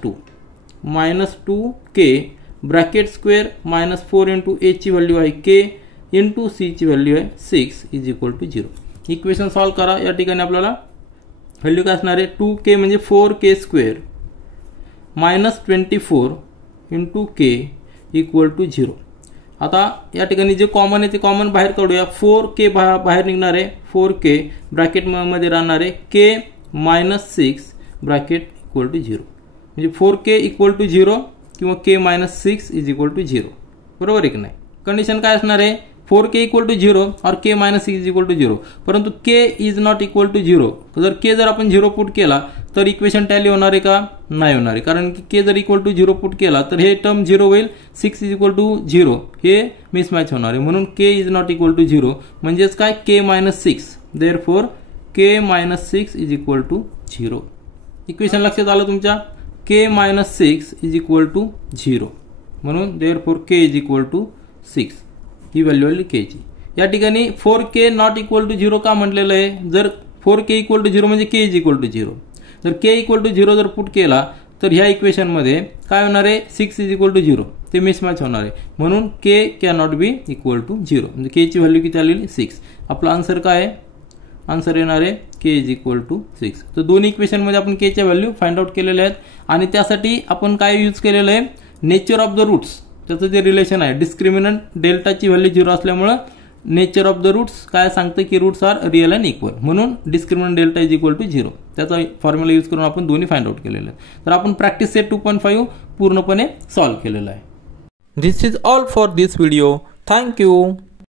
2k bracket square minus 4 into a ची व्हॅल्यू आहे k इंटू सी ची व्हॅल्यू आहे 6 is equal to 0. Equation solve करा. या ठिकाणी आपल्याला व्हॅल्यू काय असणार आहे 2k म्हणजे 4k square minus 24 into k equal to 0. आता या ठिकाणी जे कॉमन आहे ते कॉमन बाहेर काढूया. 4k बाहेर निघणार आहे 4k ब्रॅकेट मध्ये राहणार आहे k minus 6 bracket equal to 0 म्हणजे 4k इक्वल टू 0 किंवा k minus 6 is equal to 0, बरोबर आहे की नाही. कंडिशन काय असणार आहे 4k इक्वल टू 0 और k minus 6 is equal to 0, परंतु k is not equal to 0. जर k जर आपण 0 पुट केला तर इक्वेशन टॅली होणार आहे का? नाही होणार आहे, कारण की k जर इक्वल टू 0 पुट केला तर हे टर्म 0 होईल, 6 इज इक्वल टू 0 हे मिसमॅच होणार आहे. म्हणून k is not equal to 0 म्हणजेच काय? k minus 6. Therefore k minus 6 is equal to 0. Equation लक्षात आलं तुमच्या? k minus 6 is equal to 0. म्हणून therefore k is equal to 6 ही व्हॅल्यू आली k ची. या ठिकाणी 4k नॉट इक्वल टू 0 का म्हटलेलं आहे? जर 4k इक्वल टू 0 म्हणजे k इज इक्वल टू 0. जर k इक्वल टू 0 जर पुट केला तर ह्या इक्वेशनमध्ये काय होणार आहे? 6 इज इक्वल टू 0 ते मिसमॅच होणार आहे. म्हणून k cannot be equal to 0. म्हणजे k ची व्हॅल्यू किती आलेली? 6. आपला आन्सर काय आहे? आन्सर येणार आहे k इज इक्वल टू 6. तर दोन्ही इक्वेशनमध्ये आपण k च्या व्हॅल्यू फाइंड आउट केलेल्या आहेत आणि त्यासाठी आपण काय यूज केलेलं आहे? Nature of the roots. त्याचं जे रिलेशन आहे डिस्क्रिमिनंट डेल्टाची व्हॅल्यू 0 असल्यामुळे नेचर ऑफ द रूट्स काय सांगतं की roots are real and equal, म्हणून discriminant delta is equal to 0. त्याचा फॉर्म्युला यूज करून आपण दोन्ही फाइंड आउट केलेलं आहे. तर आपण प्रॅक्टिस सेट 2.5 पूर्णपणे सॉल्व्ह केलेला आहे. This is all for this video. Thank you.